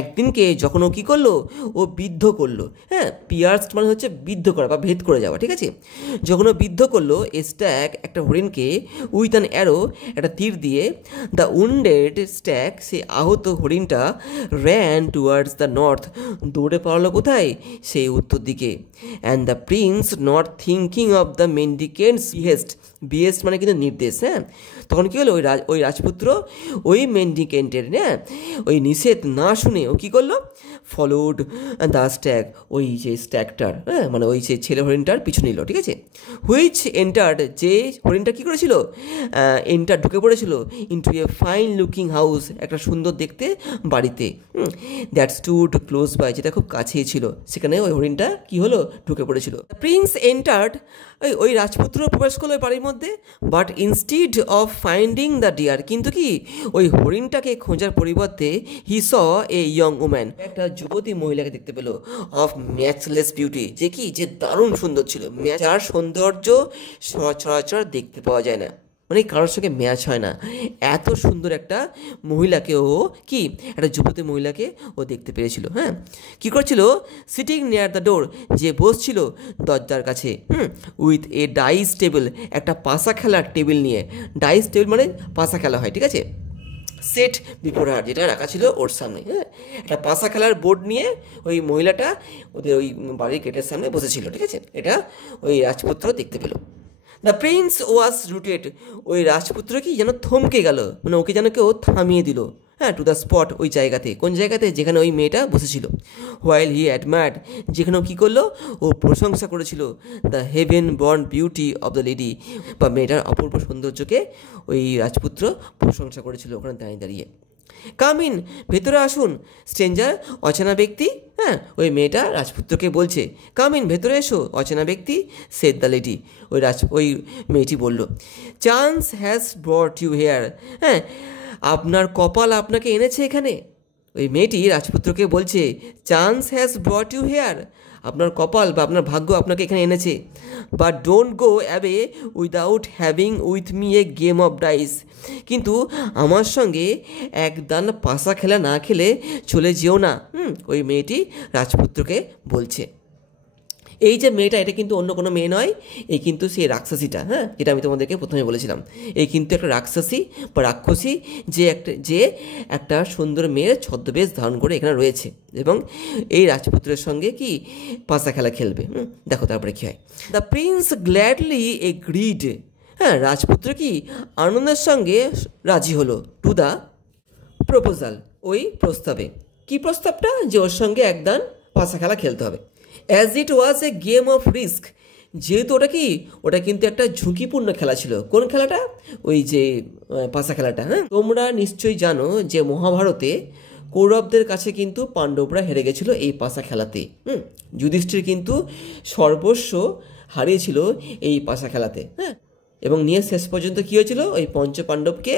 একদিনকে যখন ও কী করলো, ও বিদ্ধ করলো, হ্যাঁ, পিয়ার্সড মানে হচ্ছে বিদ্ধ করা বা ভেদ করে যাওয়া, ঠিক আছে। যখন ও বিদ্ধ করলো এ স্ট্যাক, একটা হরিণকে, উইথ অ্যান অ্যারো, একটা তীর দিয়ে, দ্য উন্ডেড স্ট্যাক, সেই আহত হরিণটা, র্যান টুয়ার্ডস দ্য নর্থ, দৌড়ে পালালো কোথায়, সেই উত্তর দিকে। And the prince not thinking of the mendicant's behest মানে কিন্তু নির্দেশ, হ্যাঁ, তখন কী হলো, ওই রাজপুত্র ওই মেন্ডিকেন্টের, হ্যাঁ, ওই নিষেধ না শুনে ও কী করলো, ফলোড দ্য স্ট্যাক, ওই যে স্ট্যাকটার, হ্যাঁ, মানে ওই যে ছেলে হরিণটার পিছু নিল, ঠিক আছে। হুইচ এন্টার্ড, যে হরিণটা কী করেছিল, ঢুকে পড়েছিল into a fine looking house, একটা সুন্দর দেখতে বাড়িতে, দ্যাট স্টুড ক্লোজ বাই, যেটা খুব কাছেই ছিল, সেখানে ওই হরিণটা কী হলো, ঢুকে পড়েছিল। প্রিন্স এন্টার্ড, ওই রাজপুত্র প্রবেশ করলো ওই বাড়ির মধ্যে, but instead of finding the deer, কিন্তু কি ওই হরিণটাকে খোঁজার পরিবর্তে হি স এ ইয়ং ওম্যান, একটা যুবতী মহিলাকে দেখতে পেলো, অফ ম্যাচলেস বিউটি, যে দারুণ সুন্দর ছিল, যার সৌন্দর্য সচরাচর দেখতে পাওয়া যায় না। মানে কারোর সঙ্গে ম্যাচ হয় না। এত সুন্দর একটা মহিলাকে ও কি একটা যুবতী মহিলাকে ও দেখতে পেরেছিল। হ্যাঁ, কী করছিল? সিটিং নিয়ার দ্য ডোর, যে বসছিল দরজার কাছে, উইথ এ ডাইস টেবিল, একটা পাশা খেলার টেবিল নিয়ে। ডাইস টেবিল মানে পাশা খেলা হয়, ঠিক আছে? সেট বিফোর হার, যেটা রাখা ছিল ওর সামনে। হ্যাঁ, একটা পাশা খেলার বোর্ড নিয়ে ওই মহিলাটা ওদের ওই বাড়ির গেটের সামনে বসেছিল, ঠিক আছে? এটা ওই রাজপুত্র দেখতে পেল। দ্য প্রিন্স ওয়াজ রুটেড, ওই রাজপুত্র কি যেন থমকে গেল, মানে ওকে যেন কেউ থামিয়ে দিল। হ্যাঁ, টু দ্য স্পট, ওই জায়গাতে। কোন জায়গাতে? যেখানে ওই মেয়েটা বসেছিল। হোয়াইল হি অ্যাডমায়ার্ড, যেখানে ও কী করলো? ও প্রশংসা করেছিল the haven born beauty of the lady, বা মেয়েটার অপূর্ব সৌন্দর্যকে ওই রাজপুত্র প্রশংসা করেছিল ওখানে দাঁড়িয়ে দাঁড়িয়ে। কাম ইন, ভেতরে আসুন। স্ট্রেঞ্জার, অচেনা ব্যক্তি। হ্যাঁ, ওই মেয়েটা রাজপুত্রকে বলছে, কাম ইন, ভেতরে এসো অচেনা ব্যক্তি। সেড দ্য লেডি, ওই মেয়েটি বলল। Chance has brought you here, হ্যাঁ, আপনার কপাল আপনাকে এনেছে এখানে। ওই মেয়েটি রাজপুত্রকে বলছে, chance has brought you here, আপনার কপাল বা আপনার ভাগ্য আপনাকে এখানে এনেছে। But don't go away without having with me a game of dice, কিন্তু আমার সঙ্গে একদান পাশা খেলা না খেলে চলে যেও না। ওই মেয়েটি রাজপুত্রকে বলছে। এই যে মেয়েটা, এটা কিন্তু অন্য কোনো মেয়ে নয়, এই কিন্তু সেই রাক্ষসীটা। হ্যাঁ, যেটা আমি তোমাদেরকে প্রথমে বলেছিলাম, এই কিন্তু একটা রাক্ষসী বা রাক্ষসী, যে একটা সুন্দর মেয়ের ছদ্মবেশ ধারণ করে এখানে রয়েছে এবং এই রাজপুত্রের সঙ্গে কি পাশা খেলা খেলবে। দেখো তারপরে কী হয়। দ্য প্রিন্স গ্ল্যাডলি এগ্রিড, হ্যাঁ, রাজপুত্র কি আনন্দের সঙ্গে রাজি হলো। টু দ্য প্রপোজাল, ওই প্রস্তাবে। কি প্রস্তাবটা? যে ওর সঙ্গে একদান পাশা খেলা খেলতে হবে। As it was A game of risk, যেহেতু ওটা কিন্তু একটা ঝুঁকিপূর্ণ খেলা ছিল। কোন খেলাটা? ওই যে পাশা খেলাটা। হ্যাঁ, তোমরা নিশ্চয়ই জানো যে মহাভারতে কৌরবদের কাছে কিন্তু পাণ্ডবরা হেরে গেছিল এই পাশা খেলাতে। যুধিষ্ঠির কিন্তু সর্বস্ব হারিয়েছিল এই পাশা খেলাতে। হ্যাঁ, এবং নিয়ে শেষ পর্যন্ত কী হয়েছিল? ওই পঞ্চপাণ্ডবকে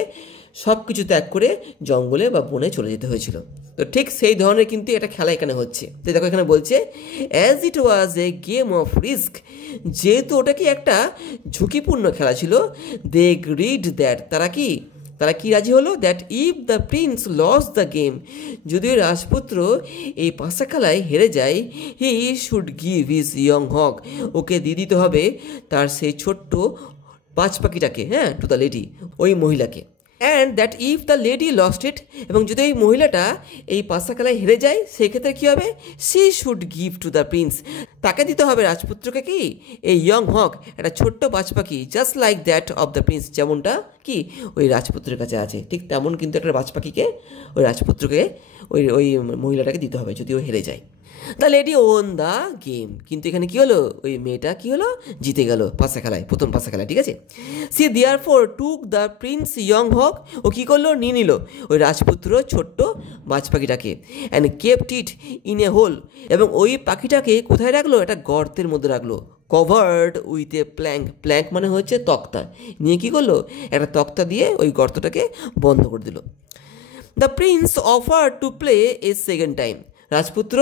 সব কিছু ত্যাগ করে জঙ্গলে বা বনে চলে যেতে হয়েছিল। তো ঠিক সেই ধরনের কিন্তু একটা খেলা এখানে হচ্ছে। তো দেখো এখানে বলছে, as it was A game of risk, যেহেতু ওটা কি একটা ঝুঁকিপূর্ণ খেলা ছিল, দে এগ্রিড দ্যাট, তারা কি রাজি হলো? That if the prince lose the game, যদিও রাজপুত্র এই পাশা খেলায় হেরে যায়, he should give his young hawk, ওকে দিয়ে দিতে হবে তার সেই ছোট্ট বাজ পাখিটাকে। হ্যাঁ, টু দ্য লেডি, ওই মহিলাকে। And that if the lady lost it, এবং যদি ওই মহিলাটা এই পাশা খেলায় হেরে যায়, সেক্ষেত্রে কী হবে? She should give to the prince, তাকে দিতে হবে রাজপুত্রকে কি এই ইয়ং হক, একটা ছোট্ট বাজ পাখি, just like that of the prince, যেমনটা কি ওই রাজপুত্রের কাছে আছে, ঠিক তেমন কিন্তু একটা বাজ পাখিকে ওই রাজপুত্রকে ওই মহিলাটাকে দিতে হবে যদি ও হেরে যায়। The lady won the game, কিন্তু এখানে কী হলো? ওই মেয়েটা কী হলো? জিতে গেল পাশা খেলায়, প্রথম পাশা খেলায়, ঠিক আছে? She therefore took the prince young hawk, ও কী করলো? নিয়ে নিল ওই রাজপুত্র ছোট্ট বাজ পাখিটাকে, and kept it in a hole, এবং ওই পাখিটাকে কোথায় রাখলো? একটা গর্তের মধ্যে রাখলো। কভার্ড উইথ এ প্ল্যাঙ্ক মানে হচ্ছে তক্তা, নিয়ে কী করলো? একটা তক্তা দিয়ে ওই গর্তটাকে বন্ধ করে দিল। The Prince offer to play a second time, রাজপুত্র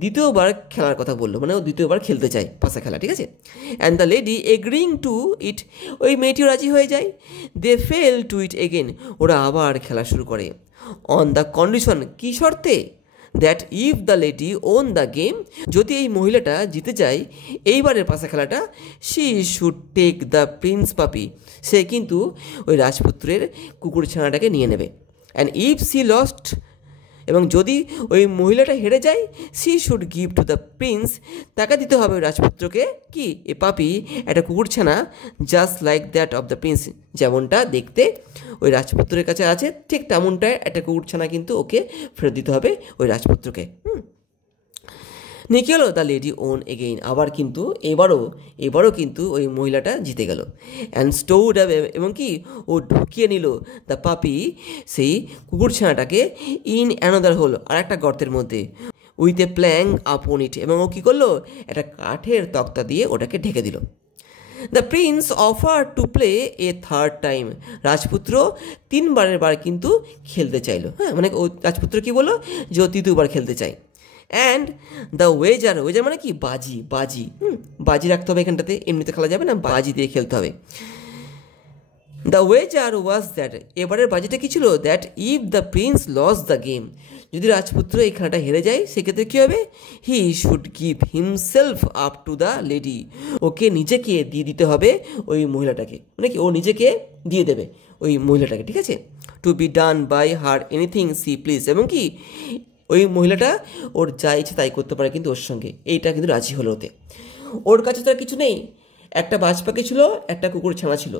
দ্বিতীয়বার খেলার কথা বললো, মানে ও দ্বিতীয়বার খেলতে চায় পাশা খেলা, ঠিক আছে? And the lady agreeing to it, ওই মেয়েটিও রাজি হয়ে যায়। They fell to it again, ওরা আবার খেলা শুরু করে। অন দ্য কন্ডিশন, কী শর্তে? That if the lady won the game, যদি এই মহিলাটা জিতে যায় এইবারের পাশা খেলাটা, she should take the prince puppy, সে কিন্তু ওই রাজপুত্রের কুকুর ছানাটাকে নিয়ে নেবে। অ্যান্ড ইফ সি লস্ট, এবং যদি ওই মহিলাটা হেরে যায়, she should give to the prince, তাকে দিতে হবে ওই রাজপুত্রকে কি এ পাপি, একটা কুকুরছানা, just like that of the prince, যেমনটা দেখতে ওই রাজপুত্রের কাছে আছে ঠিক তেমনটাই একটা কুকুরছানা কিন্তু ওকে ফেরত দিতে হবে ওই রাজপুত্রকে। নিয়ে কী হলো? দ্য লেডি ওন এগেইন, আবার কিন্তু এবারও কিন্তু ওই মহিলাটা জিতে গেল। অ্যান্ড স্টোড, এবং কি ও ঢুকিয়ে নিল দ্য পাপি, সেই কুকুরছানাটাকে, ইন অ্যানাদার হোল, আর একটা গর্তের মধ্যে, উইথ এ প্ল্যাঙ্ক আপন ইট, এবং ও কী করলো? একটা কাঠের তক্তা দিয়ে ওটাকে ঢেকে দিল। The Prince offer to play a third time, রাজপুত্র তিনবারের বার কিন্তু খেলতে চাইলো। হ্যাঁ, মানে ও রাজপুত্র কী বললো? যে ও তৃতীয়বার খেলতে চায়। অ্যান্ড দ্য ওয়েজার মানে কি? বাজি রাখতে হবে এখানটাতে, এমনিতে খেলা যাবে না, বাজি দিয়ে খেলতে হবে। দ্য ওয়েজার ওয়াজ দ্যাট, এবারের বাজেটে কী ছিল, that if the prince lose the game, যদি রাজপুত্র এই খেলাটা হেরে যায় সেক্ষেত্রে কী হবে, he should give himself up to the lady, ওকে নিজেকে দিয়ে দিতে হবে ওই মহিলাটাকে, মানে কি ও নিজেকে দিয়ে দেবে ওই মহিলাটাকে, ঠিক আছে, to be done by her anything she please, এবং কি ওই মহিলাটা ওর যা ইচ্ছে তাই করতে পারে কিন্তু ওর সঙ্গে, এইটা কিন্তু রাজি হলো ওতে। ওর কাছে তো আর কিছু নেই, একটা বাজ পাখি ছিল, একটা কুকুর ছানা ছিল,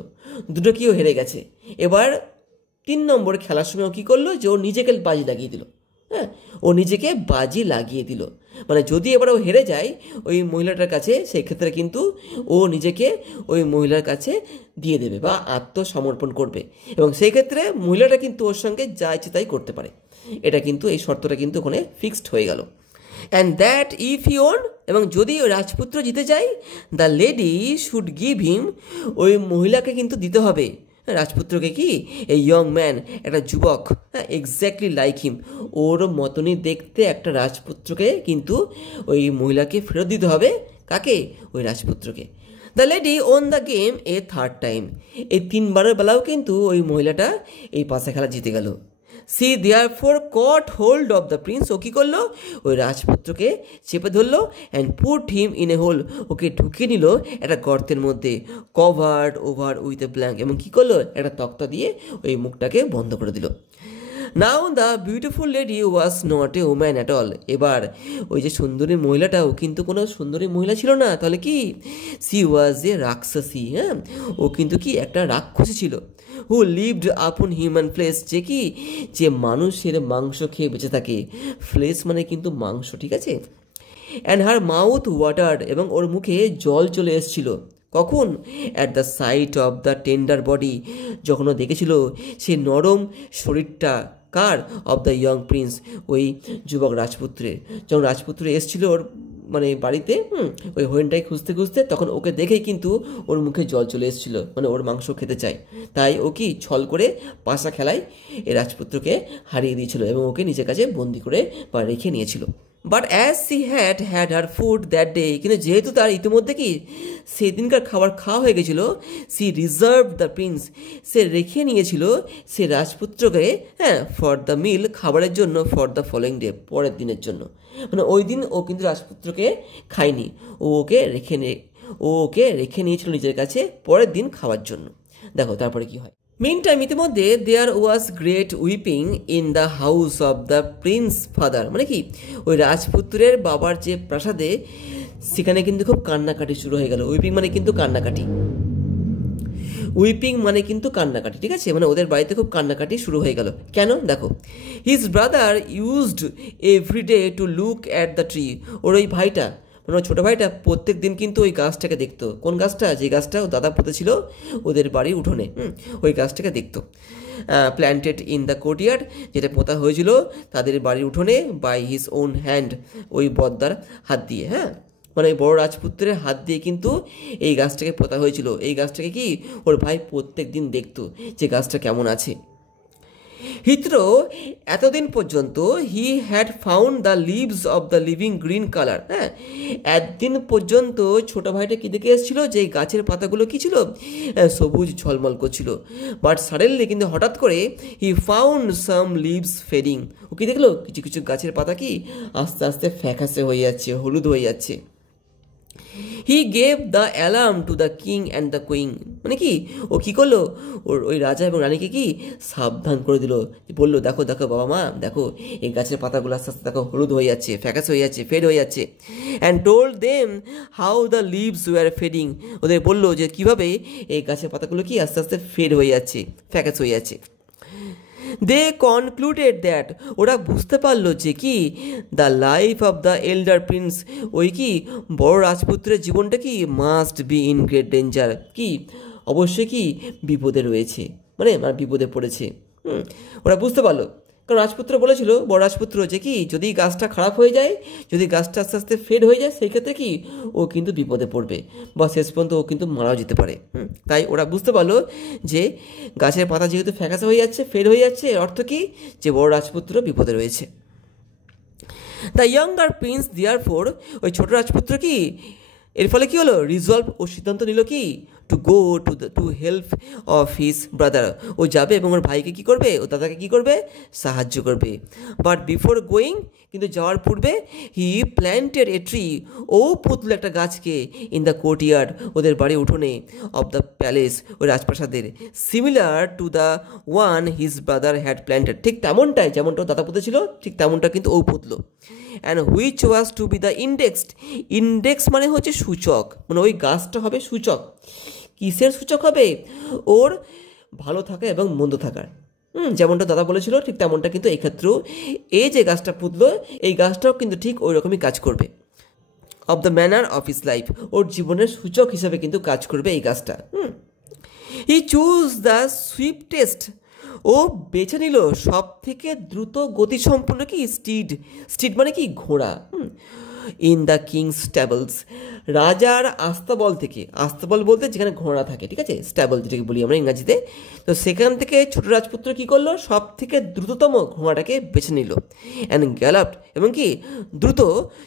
দুটো কিও হেরে গেছে। এবার 3 নম্বর খেলার সময় ও কী করলো, যে ও নিজেকে বাজি লাগিয়ে দিল, হ্যাঁ ও নিজেকে বাজি লাগিয়ে দিল, মানে যদি এবার ও হেরে যায় ওই মহিলাটার কাছে, সেই ক্ষেত্রে কিন্তু ও নিজেকে ওই মহিলার কাছে দিয়ে দেবে বা আত্মসমর্পণ করবে, এবং সেই ক্ষেত্রে মহিলাটা কিন্তু ওর সঙ্গে যা ইচ্ছে তাই করতে পারে। এটা কিন্তু এই শর্তটা কিন্তু ওখানে ফিক্সড হয়ে গেল। And that if he won, এবং যদি ওই রাজপুত্র জিতে যায়, the lady should give him, ওই মহিলাকে কিন্তু দিতে হবে রাজপুত্রকে কি, এই ইয়ং ম্যান, একটা যুবক, হ্যাঁ এক্স্যাক্টলি লাইক হিম, ওর মতনই দেখতে একটা রাজপুত্রকে কিন্তু ওই মহিলাকে ফেরত দিতে হবে। কাকে, ওই রাজপুত্রকে। The lady won the game a 3rd time, এই 3বারের বেলাও কিন্তু ওই মহিলাটা এই পাশা খেলা জিতে গেল। She therefore caught hold of the prince, ও কী করলো, ওই রাজপুত্রকে চেপে ধরলো, and put him in a hole, ওকে ঢুকিয়ে নিল একটা গর্তের মধ্যে, covered over with a plank, এবং কী করলো, একটা তক্তা দিয়ে ওই মুখটাকে বন্ধ করে দিল। Now the beautiful lady was not a woman at all, এবার ওই যে সুন্দরী মহিলাটাও কিন্তু কোনো সুন্দরী মহিলা ছিল না, তাহলে কি, সি ওয়াজ এ রাক্ষসী, হ্যাঁ ও কিন্তু কি একটা রাক্ষসী ছিল। হু লিভড আপন হিউম্যান ফ্লেশ, যে কি, যে মানুষের মাংস খেয়ে বেঁচে থাকে, ফ্লেশ মানে কিন্তু মাংস, ঠিক আছে। অ্যান্ড হার মাউথ ওয়াটার্ড, এবং ওর মুখে জল চলে এসেছিল, কখন, at the sight of the tender body, যখন ও দেখেছিল সেই নরম শরীরটা কার, অফ দ্য ইয়ং প্রিন্স, ওই যুবক রাজপুত্রের, যখন রাজপুত্র এসেছিল ওর মানে বাড়িতে, ওই হরিণটাই খুঁজতে খুঁজতে, তখন ওকে দেখেই কিন্তু ওর মুখে জল চলে এসেছিলো, মানে ওর মাংস খেতে চায়, তাই ও কি ছল করে পাশা খেলায় এই রাজপুত্রকে হারিয়ে দিয়েছিল এবং ওকে নিজের কাছে বন্দি করে বা রেখে নিয়েছিল। But as she had her food that day, কিন্তু যেহেতু তার ইতিমধ্যে কি সেদিনকার খাবার খাওয়া হয়ে গেছিলো, সি রিজার্ভ দ্য প্রিন্স, সে রেখে নিয়েছিল সে রাজপুত্রকে, হ্যাঁ ফর দ্য মিল, খাবারের জন্য, ফর দ্য ফলোয়িং ডে, পরের দিনের জন্য, মানে ওই দিন ও কিন্তু রাজপুত্রকে খায়নি, ও ওকে রেখে নিয়েছিল নিজের কাছে পরের দিন খাওয়ার জন্য। দেখো তারপরে কি হয়। মিন টাইম, ইতিমধ্যে there was great weeping in the house of the prince father, মানে কি ওই রাজপুত্রের বাবার যে প্রাসাদে, সেখানে কিন্তু খুব কান্নাকাটি শুরু হয়ে গেল। উইপিং মানে কিন্তু কান্নাকাটি, ঠিক আছে, মানে ওদের বাড়িতে খুব কান্নাকাটি শুরু হয়ে গেল। কেন, দেখো, his brother used every day to look at the tree, ওর ওই ভাইটা, মানে ওর ছোটো ভাইটা প্রত্যেক দিন কিন্তু ওই গাছটাকে দেখতো। কোন গাছটা, যে গাছটা ও দাদা পুঁতেছিল ওদের বাড়ির উঠোনে, ওই গাছটাকে দেখতো। প্ল্যান্টেড ইন দ্য কোর্টইয়ার্ড, যেটা পোতা হয়েছিল তাদের বাড়ির উঠোনে, বাই হিজ ওন হ্যান্ড, ওই বদ্দার হাত দিয়ে, হ্যাঁ মানে বড় রাজপুত্রের হাত দিয়ে কিন্তু এই গাছটাকে পোতা হয়েছিল। এই গাছটাকে কি ওর ভাই প্রত্যেক দিন দেখতো যে গাছটা কেমন আছে। হিত্রো, এতদিন পর্যন্ত he had found the leaves of the living green colour, হ্যাঁ একদিন পর্যন্ত ছোটো ভাইটা কি দেখে এসেছিলো, যে গাছের পাতাগুলো কী ছিল, সবুজ ঝলমল করছিল। বাট সাডেনলি, কিন্তু হঠাৎ করে, he found some leaves fading, ও কি দেখলো, কিছু কিছু গাছের পাতা কি আস্তে আস্তে ফ্যাকাসে হয়ে যাচ্ছে, হলুদ হয়ে যাচ্ছে। He gave the alarm to the king and the queen, মানে কি ও কী করলো, ওই রাজা এবং রানীকে কি সাবধান করে দিল, বললো দেখো দেখো বাবা মা, দেখো এই গাছের পাতাগুলো আস্তে আস্তে দেখো হলুদ হয়ে যাচ্ছে, ফ্যাকাস হয়ে যাচ্ছে, ফেড হয়ে যাচ্ছে। And told them how the leaves were fading, ওদের বললো যে কীভাবে এই গাছের পাতাগুলো কি আস্তে আস্তে ফেড হয়ে যাচ্ছে, ফ্যাকাস হয়ে যাচ্ছে। দে কনক্লুডেড দ্যাট, ওরা বুঝতে পারলো যে কি the life of the elder Prince, ওই কি বড় রাজপুত্রের জীবনটা কি must be in great danger, কি অবশ্যই কি বিপদে রয়েছে, মানে বিপদে পড়েছে। ওরা বুঝতে পারলো, কারণ রাজপুত্র বলেছিল, বড় রাজপুত্র, যে কি যদি গাছটা খারাপ হয়ে যায়, যদি গাছটা আস্তে আস্তে ফেড হয়ে যায়, সেই ক্ষেত্রে কি ও কিন্তু বিপদে পড়বে বা শেষ পর্যন্ত ও কিন্তু মারাও যেতে পারে। তাই ওরা বুঝতে পারলো যে গাছের পাতা যেহেতু ফ্যাকাসে হয়ে যাচ্ছে, ফেড হয়ে যাচ্ছে, এর অর্থ কি যে বড় রাজপুত্র বিপদে রয়েছে। দ্য ইয়ঙ্গার প্রিন্স দেয়ারফোর, ওই ছোট রাজপুত্র কি এর ফলে কি হলো, রিজলভ, ও সিদ্ধান্ত নিল কি to go to help of his brother. ও যাবে এবং ওর ভাইকে কী করবে, ও দাদাকে কী করবে, সাহায্য করবে। বাট বিফোর গোয়িং, কিন্তু যাওয়ার পূর্বে, হি প্ল্যান্টেড এ ট্রি, ও পুতল একটা গাছকে ইন দ্য কোর্টইয়ার্ড, ওদের বাড়ির উঠোনে, অফ দ্য প্যালেস, ওই রাজপ্রাসাদের, similar to the one his brother had planted. ঠিক তেমনটাই, যেমনটা দাদা পুঁতেছিল ঠিক তেমনটা কিন্তু ও পুতলো। And which was to be the indexed. Index মানে হচ্ছে সূচক, মানে ওই গাছটা হবে সূচক। কিসের সূচক হবে, ওর ভালো থাকা এবং মন্দ থাকার। যেমনটা দাদা বলেছিল ঠিক তেমনটা কিন্তু এই ক্ষেত্রেও এই যে গাছটা পুতলো, এই গাছটাও কিন্তু ঠিক ওই রকমই কাজ করবে। Of the manner of his life, ওর জীবনের সূচক হিসাবে কিন্তু কাজ করবে এই গাছটা। হি চুজ দ্য সুইফটেস্ট, ও বেছে নিল সব থেকে দ্রুত গতিসম্পন্ন কি স্টিড। স্টিড মানে কি ঘোড়া। ইন দ্য কিংস স্ট্যাবলস, রাজার আস্তাবল থেকে, আস্তাবল বলতে যেখানে ঘোড়া থাকে, ঠিক আছে, স্ট্যাবল যেটাকে বলি আমরা ইংরাজিতে। তো সেখান থেকে ছোট রাজপুত্র কী করলো, সব থেকে দ্রুততম ঘোড়াটাকে বেছে নিল। অ্যান্ড গ্যালাপড, এবং কি দ্রুত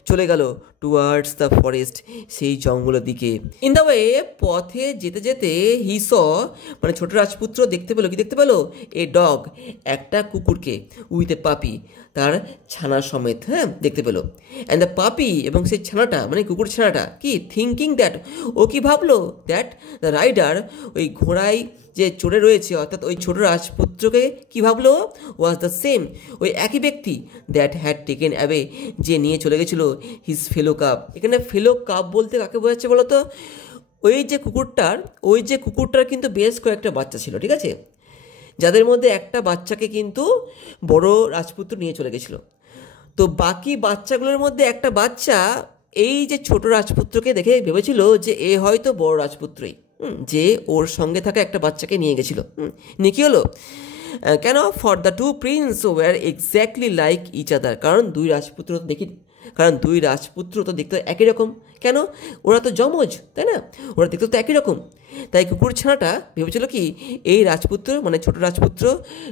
চলে গেল টুয়ার্ডস দ্য ফরেস্ট, সেই জঙ্গলের দিকে। ইন দ্য ওয়ে, পথে যেতে যেতে হি স, মানে ছোট রাজপুত্র দেখতে পেলো, কি দেখতে পেলো, এ ডগ, একটা কুকুরকে, উইথ এ পাপি, তার ছানা সমেত, হ্যাঁ, দেখতে পেলো। অ্যান্ড দ্য পাপি, এবং সেই ছানাটা মানে কুকুর ছানাটা কি, থিঙ্কিং দ্যাট, ও কি ভাবলো, দ্যাট দ্য রাইডার, ওই ঘোড়ায় যে চড়ে রয়েছে অর্থাৎ ওই ছোট রাজপুত্রকে কী ভাবলো, ওয়াজ দ্য সেম, ওই একই ব্যক্তি, দ্যাট হ্যাড টেকেন অ্যাওয়ে, যে নিয়ে চলে গেছিলো হিজ ফেলো কাপ। এখানে ফেলো কাপ বলতে কাকে বোঝাচ্ছে বলো তো, ওই যে কুকুরটার কিন্তু বেশ কয়েকটা বাচ্চা ছিল, ঠিক আছে, যাদের মধ্যে একটা বাচ্চাকে কিন্তু বড় রাজপুত্র নিয়ে চলে গেছিলো। তো বাকি বাচ্চাগুলোর মধ্যে একটা বাচ্চা এই যে ছোট রাজপুত্রকে দেখে ভেবেছিল যে এ হয়তো বড় রাজপুত্রই, যে ওর সঙ্গে থাকা একটা বাচ্চাকে নিয়ে গেছিলো। নিয়ে কী হলো, কেন, for the two prince were exactly like each other, কারণ দুই রাজপুত্র তো দেখতে একই রকম। কেন, ওরা তো যমজ, তাই না, ওরা দেখতে তো একই রকম। তাই কুকুর ছানাটা ভেবেছিল কি এই রাজপুত্র মানে ছোট রাজপুত্র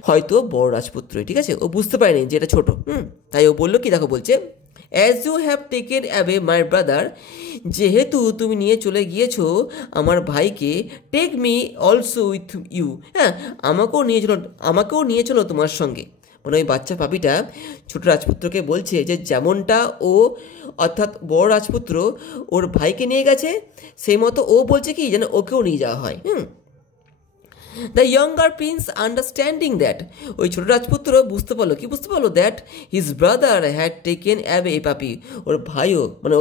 হয়তো বড় রাজপুত্রই, ঠিক আছে, ও বুঝতে পারেনি যে এটা ছোট। তাই ও বললো কি, দেখো বলছে, as you have taken away my brother, যেহেতু তুমি নিয়ে চলে গিয়েছো আমার ভাইকে, take me also with you, হ্যাঁ, আমাকেও নিয়ে চলো তোমার সঙ্গে। মানে ওই বাচ্চা পাপিটা ছোট রাজপুত্রকে বলছে যে যেমনটা ও অর্থাৎ বড় রাজপুত্র ওর ভাইকে নিয়ে গেছে, সেই মতো ও বলছে কি যেন ওকেও নিয়ে যাওয়া হয়। The younger prince understanding that, ওই ছোট রাজপুত্র বুঝতে পারলো that his brother had taken away a puppy, ওর ভাইও মানে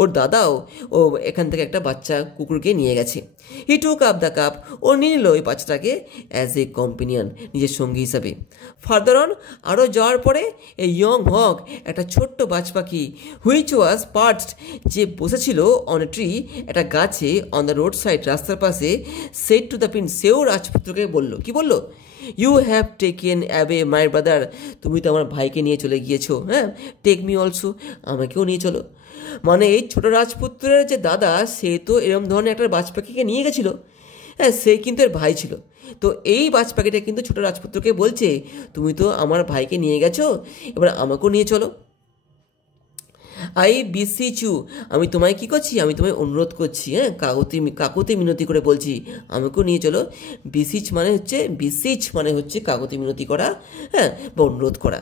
ওর দাদাও ও এখান থেকে একটা বাচ্চা কুকুরকে নিয়ে গেছে। হি টুক আপ দ্য কাপ, ও নিয়ে নিল ওই বাচ্চাটাকে অ্যাজ এ কম্পেনিয়ন, নিজের সঙ্গী হিসাবে। ফার্দার অন, আরও যাওয়ার পরে এ ইয়ং হক, একটা ছোট্ট বাজ পাখি, হুইচ ওয়াজ পার্চড, যে বসেছিল অন এ ট্রি, একটা গাছে, অন দ্য রোড সাইড, রাস্তার পাশে, সেড টু দ্য প্রিন্স, সেও রাজপুত্রকে বললো, কি বললো, you have taken away my brother, তুমি তো আমার ভাইকে নিয়ে চলে গিয়েছো, হ্যাঁ, টেক মি অলসো, আমাকেও নিয়ে চলো। মানে এই ছোট রাজপুত্রের যে দাদা, সে তো এরকম ধরনের একটা বাজ পাখিকে নিয়ে গেছিলো, হ্যাঁ, সে কিন্তু এর ভাই ছিল। তো এই বাজ পাখিটা কিন্তু ছোট রাজপুত্রকে বলছে তুমি তো আমার ভাইকে নিয়ে গেছো, এবার আমাকেও নিয়ে চলো। আই বিসিচ ইউ, আমি তোমায় কী করছি, আমি তোমায় অনুরোধ করছি, হ্যাঁ, কাকুতি মিনতি করে বলছি আমাকেও নিয়ে চলো। বিসিচ মানে হচ্ছে কাকুতি মিনতি করা, হ্যাঁ, বা অনুরোধ করা।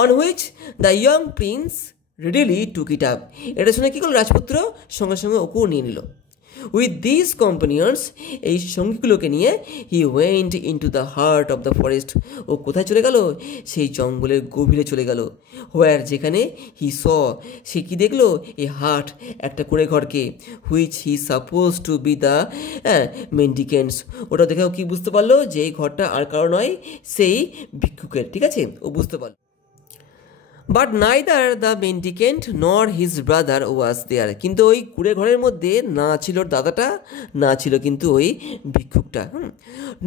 On which the young Prince readily took it up, এটা শুনে কী করলো রাজপুত্র, সঙ্গে সঙ্গে ওকেও নিয়ে নিল। উইথ দিস কম্পানিয়ন্স, এই সঙ্গীগুলোকে নিয়ে, he went into the heart of the forest, ও কোথায় চলে গেল, সেই জঙ্গলের গভীরে চলে গেল। হোয়ার, যেখানে, হি স, সে কি দেখলো, এ হার্ট, একটা কুঁড়ে ঘরকে, which he suppose to be the mendicant's, ওটা দেখেও কি বুঝতে পারলো যে এই ঘরটা আর কারো নয়, সেই ভিক্ষুকের, ঠিক আছে, ও বুঝতে পারলো। But neither the mendicant nor his brother was there, কিন্তু ওই কুঁড়ে ঘরের মধ্যে না ছিল দাদাটা, না ছিল কিন্তু ওই ভিক্ষুকটা।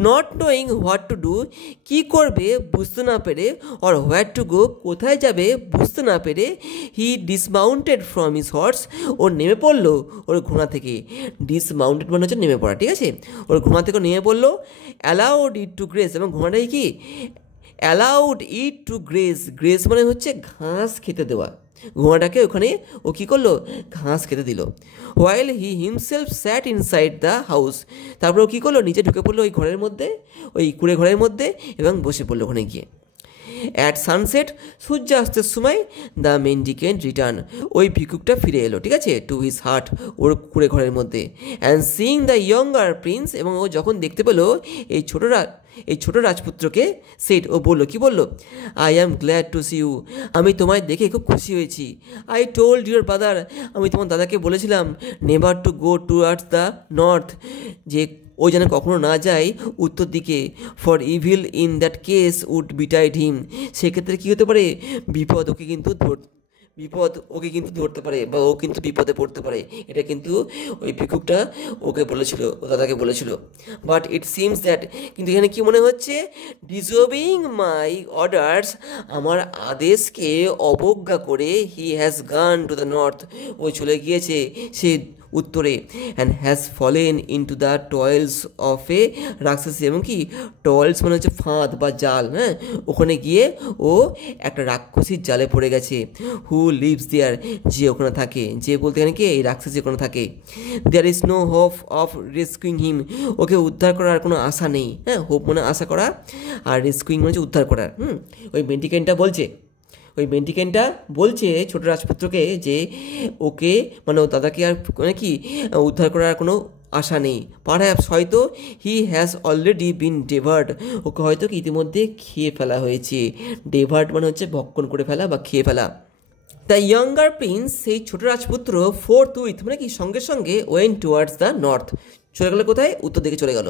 Not knowing what to do, কী করবে বুঝতে না পেরে, অর হোয়াট টু গো, কোথায় যাবে বুঝতে না পেরে, হি ডিসমাউন্টেড ফ্রম হিজ হর্স, ও নেমে পড়লো ওর ঘোড়া থেকে। ডিসমাউন্টেড মানে হচ্ছে নেমে পড়া, ঠিক আছে, ওর ঘোড়া থেকে নেমে পড়লো। অ্যালাউড ইট টু গ্রেস, এবং ঘোড়াটাই কি allowed it to graze, graze মানে হচ্ছে ঘাস খেতে দেওয়া, ঘোড়াটাকে ওখানে ও কী করলো, ঘাস খেতে দিল। While he himself sat inside the house, তারপর ও কী করলো, নিচে ঢুকে পড়লো ওই ঘরের মধ্যে, ওই কুড়ে ঘরের মধ্যে, এবং বসে পড়লো ওখানে গিয়ে। অ্যাট সানসেট, সূর্যাস্তের সময়, দ্য মেন্ডিকেন্ট রিটার্ন, ওই ভিক্ষুকটা ফিরে এলো, ঠিক আছে, টু হিজ হার্ট, ওর কুড়ে ঘরের মধ্যে। And seeing the younger Prince, এবং ও যখন দেখতে পেলো এই ছোট রাজপুত্রকে, সেট, ও বললো, কি বললো, I am glad to see you, আমি তোমায় দেখে খুব খুশি হয়েছি। আই টোল্ড ইউর ব্রাদার, আমি তোমার দাদাকে বলেছিলাম, never to go towards the north, যে ও যেন কখনো না যায় উত্তর দিকে। For evil in that case would betide him, সেক্ষেত্রে কী হতে পারে, বিপদ ওকে কিন্তু ধরতে পারে, বা ও কিন্তু বিপদে পড়তে পারে। এটা কিন্তু ওই ভিক্ষুকটা ওকে বলেছিল, ও দাদাকে বলেছিল। বাট ইট সিমস দ্যাট, কিন্তু এখানে কি মনে হচ্ছে, ডিসঅবিং মাই অর্ডার্স, আমার আদেশকে অবজ্ঞা করে, he has gone to the north, ও চলে গিয়েছে সে উত্তরে। And has fallen into the toils of a rakshasi, এবং কি টয়েলস মানে হচ্ছে ফাঁদ বা জাল, হ্যাঁ, ওখানে গিয়ে ও একটা রাক্ষসীর জালে পড়ে গেছে। হু লিভস দেয়ার, যে ওখানে থাকে, যে বলতে গেলে কি এই রাক্ষসী ওখানে থাকে। There is no hope of rescuing him, ওকে উদ্ধার করার কোনো আশা নেই, হ্যাঁ, হোপ মানে আশা করা, আর রেস্কিউইং মানে হচ্ছে উদ্ধার করার। ওই মেন্টিকেনটা বলছে ছোট রাজপুত্রকে যে ওকে, মানে ও দাদাকে আর মানে কি উদ্ধার করার কোনো আশা নেই। পারহ্যাপস, হয়তো, হি হ্যাজ অলরেডি বিন ডেভার্ড, ওকে হয়তো কি ইতিমধ্যে খেয়ে ফেলা হয়েছে। ডেভার্ড মানে হচ্ছে ভক্ষণ করে ফেলা বা খেয়ে ফেলা। দ্য ইয়ঙ্গার প্রিন্স, সেই ছোট রাজপুত্র, ফোর্থ উইথ মানে কি সঙ্গে সঙ্গে, ওয়েন টুয়ার্ডস দ্য নর্থ, চলে গেল কোথায়, উত্তর দিকে চলে গেল।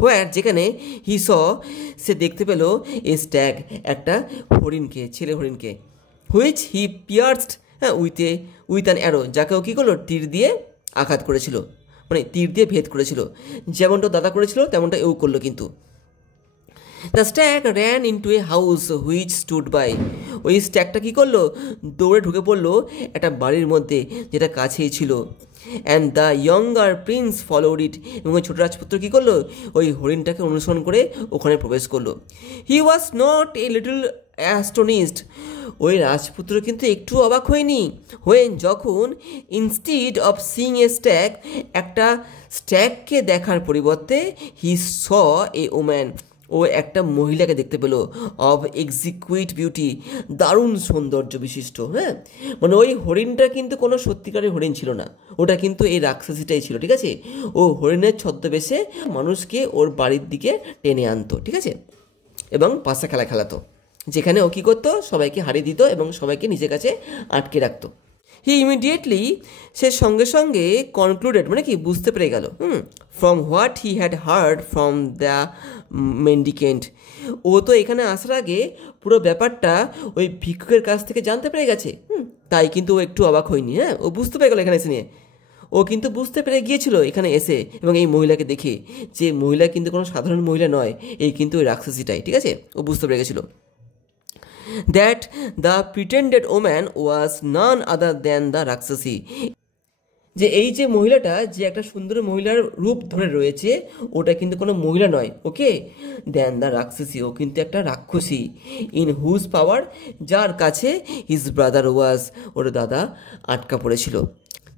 হোয়ার, যেখানে, হি স, সে দেখতে পেল, এ স্ট্যাগ, একটা হরিণকে, ছেলে হরিণকে, হুইচ হি পিয়ার্সড, হ্যাঁ, উইথ অ্যান অ্যারো, যাকে ও কী করলো, তীর দিয়ে আঘাত করেছিল, মানে তীর দিয়ে ভেদ করেছিল। যেমনটা দাদা করেছিল তেমনটা এও করলো কিন্তু। The stag ran into a house which stood by, ওই স্ট্যাগটা কী করলো, দৌড়ে ঢুকে পড়লো একটা বাড়ির মধ্যে যেটা কাছেই ছিল। And the younger prince followed it, এবং ওই ছোটো রাজপুত্র কী করলো, ওই হরিণটাকে অনুসরণ করে ওখানে প্রবেশ করলো। হি ওয়াজ নট এ লিটল অ্যাস্টোনিসড, ওই রাজপুত্র কিন্তু একটু অবাক হয়নি, যখন instead of seeing A stag, একটা স্ট্যাগকে দেখার পরিবর্তে, হি স এ ওম্যান, ও একটা মহিলাকে দেখতে পেল, অফ এক্সিকুইট বিউটি, দারুণ সৌন্দর্য বিশিষ্ট, হ্যাঁ, মানে ওই হরিণটা কিন্তু কোনো সত্যিকারের হরিণ ছিল না, ওটা কিন্তু এই রাক্ষসীটাই ছিল, ঠিক আছে। ও হরিণের ছদ্মবেশে মানুষকে ওর বাড়ির দিকে টেনে আনতো, ঠিক আছে, এবং পাশা খেলা খেলাতো, যেখানে ও কী করতো, সবাইকে হারিয়ে দিত এবং সবাইকে নিজের কাছে আটকে রাখতো। হি ইমিডিয়েটলি, সে সঙ্গে সঙ্গে কনক্লুডেড মানে কি বুঝতে পেরে গেল, from what he had heard from the mendicant, ও তো এখানে আসার আগে পুরো ব্যাপারটা ওই ভিক্ষুকের কাছ থেকে জানতে পেরে গেছে, তাই কিন্তু ও একটু অবাক হয়নি, হ্যাঁ, ও বুঝতে পেরে গেল এখানে এসে নিয়ে, ও কিন্তু বুঝতে পেরে গিয়েছিল এখানে এসে এবং এই মহিলাকে দেখে, যে মহিলা কিন্তু কোনো সাধারণ মহিলা নয়, এই কিন্তু ওই রাক্ষসীটাই, ঠিক আছে, ও বুঝতে পেরে গেছিলো। That the pretended woman was none other than the রাক্ষসী, যে এই যে মহিলাটা, যে একটা সুন্দর মহিলার রূপ ধরে রয়েছে, ওটা কিন্তু কোনো মহিলা নয়, ওকে, দেন দ্য রাক্ষসী, ও কিন্তু একটা রাক্ষসী। ইন হুজ পাওয়ার, যার কাছে হিজ ব্রাদার ওয়াজ, ওর দাদা আটকা পড়েছিল।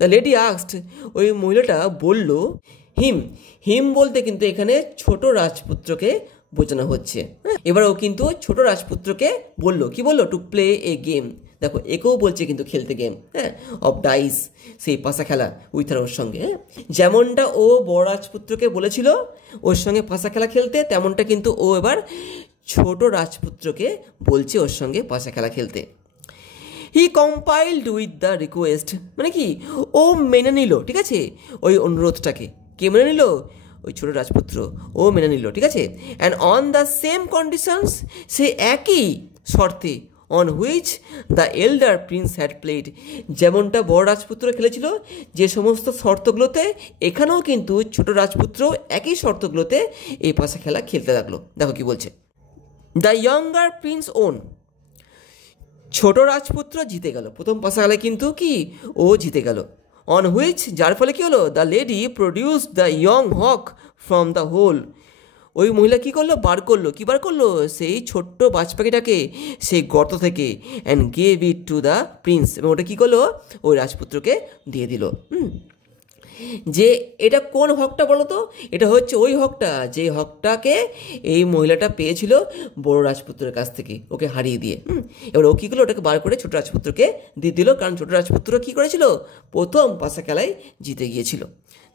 দ্য লেডি আস্কড, ওই মহিলাটা বলল, হিম বলতে কিন্তু এখানে ছোট রাজপুত্রকে বোঝানো হচ্ছে। এবার ও কিন্তু ছোট রাজপুত্রকে বললো, কি বললো, টু প্লে এ গেম, দেখো একেও বলছে কিন্তু খেলতে গেম, হ্যাঁ, অফ ডাইস, সেই পাশা খেলা, উইথার, ওর সঙ্গে, হ্যাঁ, যেমনটা ও বড় রাজপুত্রকে বলেছিল ওর সঙ্গে পাশা খেলা খেলতে, তেমনটা কিন্তু ও এবার ছোট রাজপুত্রকে বলছে ওর সঙ্গে পাশা খেলা খেলতে। হি কম্পাইলড উইথ দ্য রিকোয়েস্ট, মানে কি ও মেনে নিল, ঠিক আছে, ওই অনুরোধটাকে। কে মেনে নিল, ওই ছোটো রাজপুত্র, ও মেনে নিল, ঠিক আছে। And on the same conditions, সে একই শর্তে, on which the elder prince had played, যেমনটা বড় রাজপুত্র খেলেছিল যে সমস্ত শর্তগুলোতে, এখানেও কিন্তু ছোট রাজপুত্র একই শর্তগুলোতে এই পাশা খেলা খেলতে লাগলো। দেখো কি বলছে, দ্য ইয়ঙ্গার প্রিন্স ওন, ছোট রাজপুত্র জিতে গেল প্রথম পাশা খেলায়, কিন্তু কি ও জিতে গেল। অন হুইচ, যার ফলে কি হলো, the lady produced the young hawk from the hole, ওই মহিলা কী করলো, কি বার করলো সেই ছোট্ট বাজ পাখিটাকে সেই গর্ত থেকে, and gave it two the prince, এবং ওটা কী করলো ওই রাজপুত্রকে দিয়ে দিল। যে এটা কোন হকটা বলো তো? এটা হচ্ছে ওই হকটা যে হকটাকে এই মহিলাটা পেয়েছিল বড় রাজপুত্রের কাছ থেকে, ওকে হারিয়ে দিয়ে। এবার ও কী করলো, ওটাকে বার করে ছোট রাজপুত্রকে দিয়ে দিল, কারণ ছোট রাজপুত্র কী করেছিল, প্রথম পাশা খেলায় জিতে গিয়েছিল।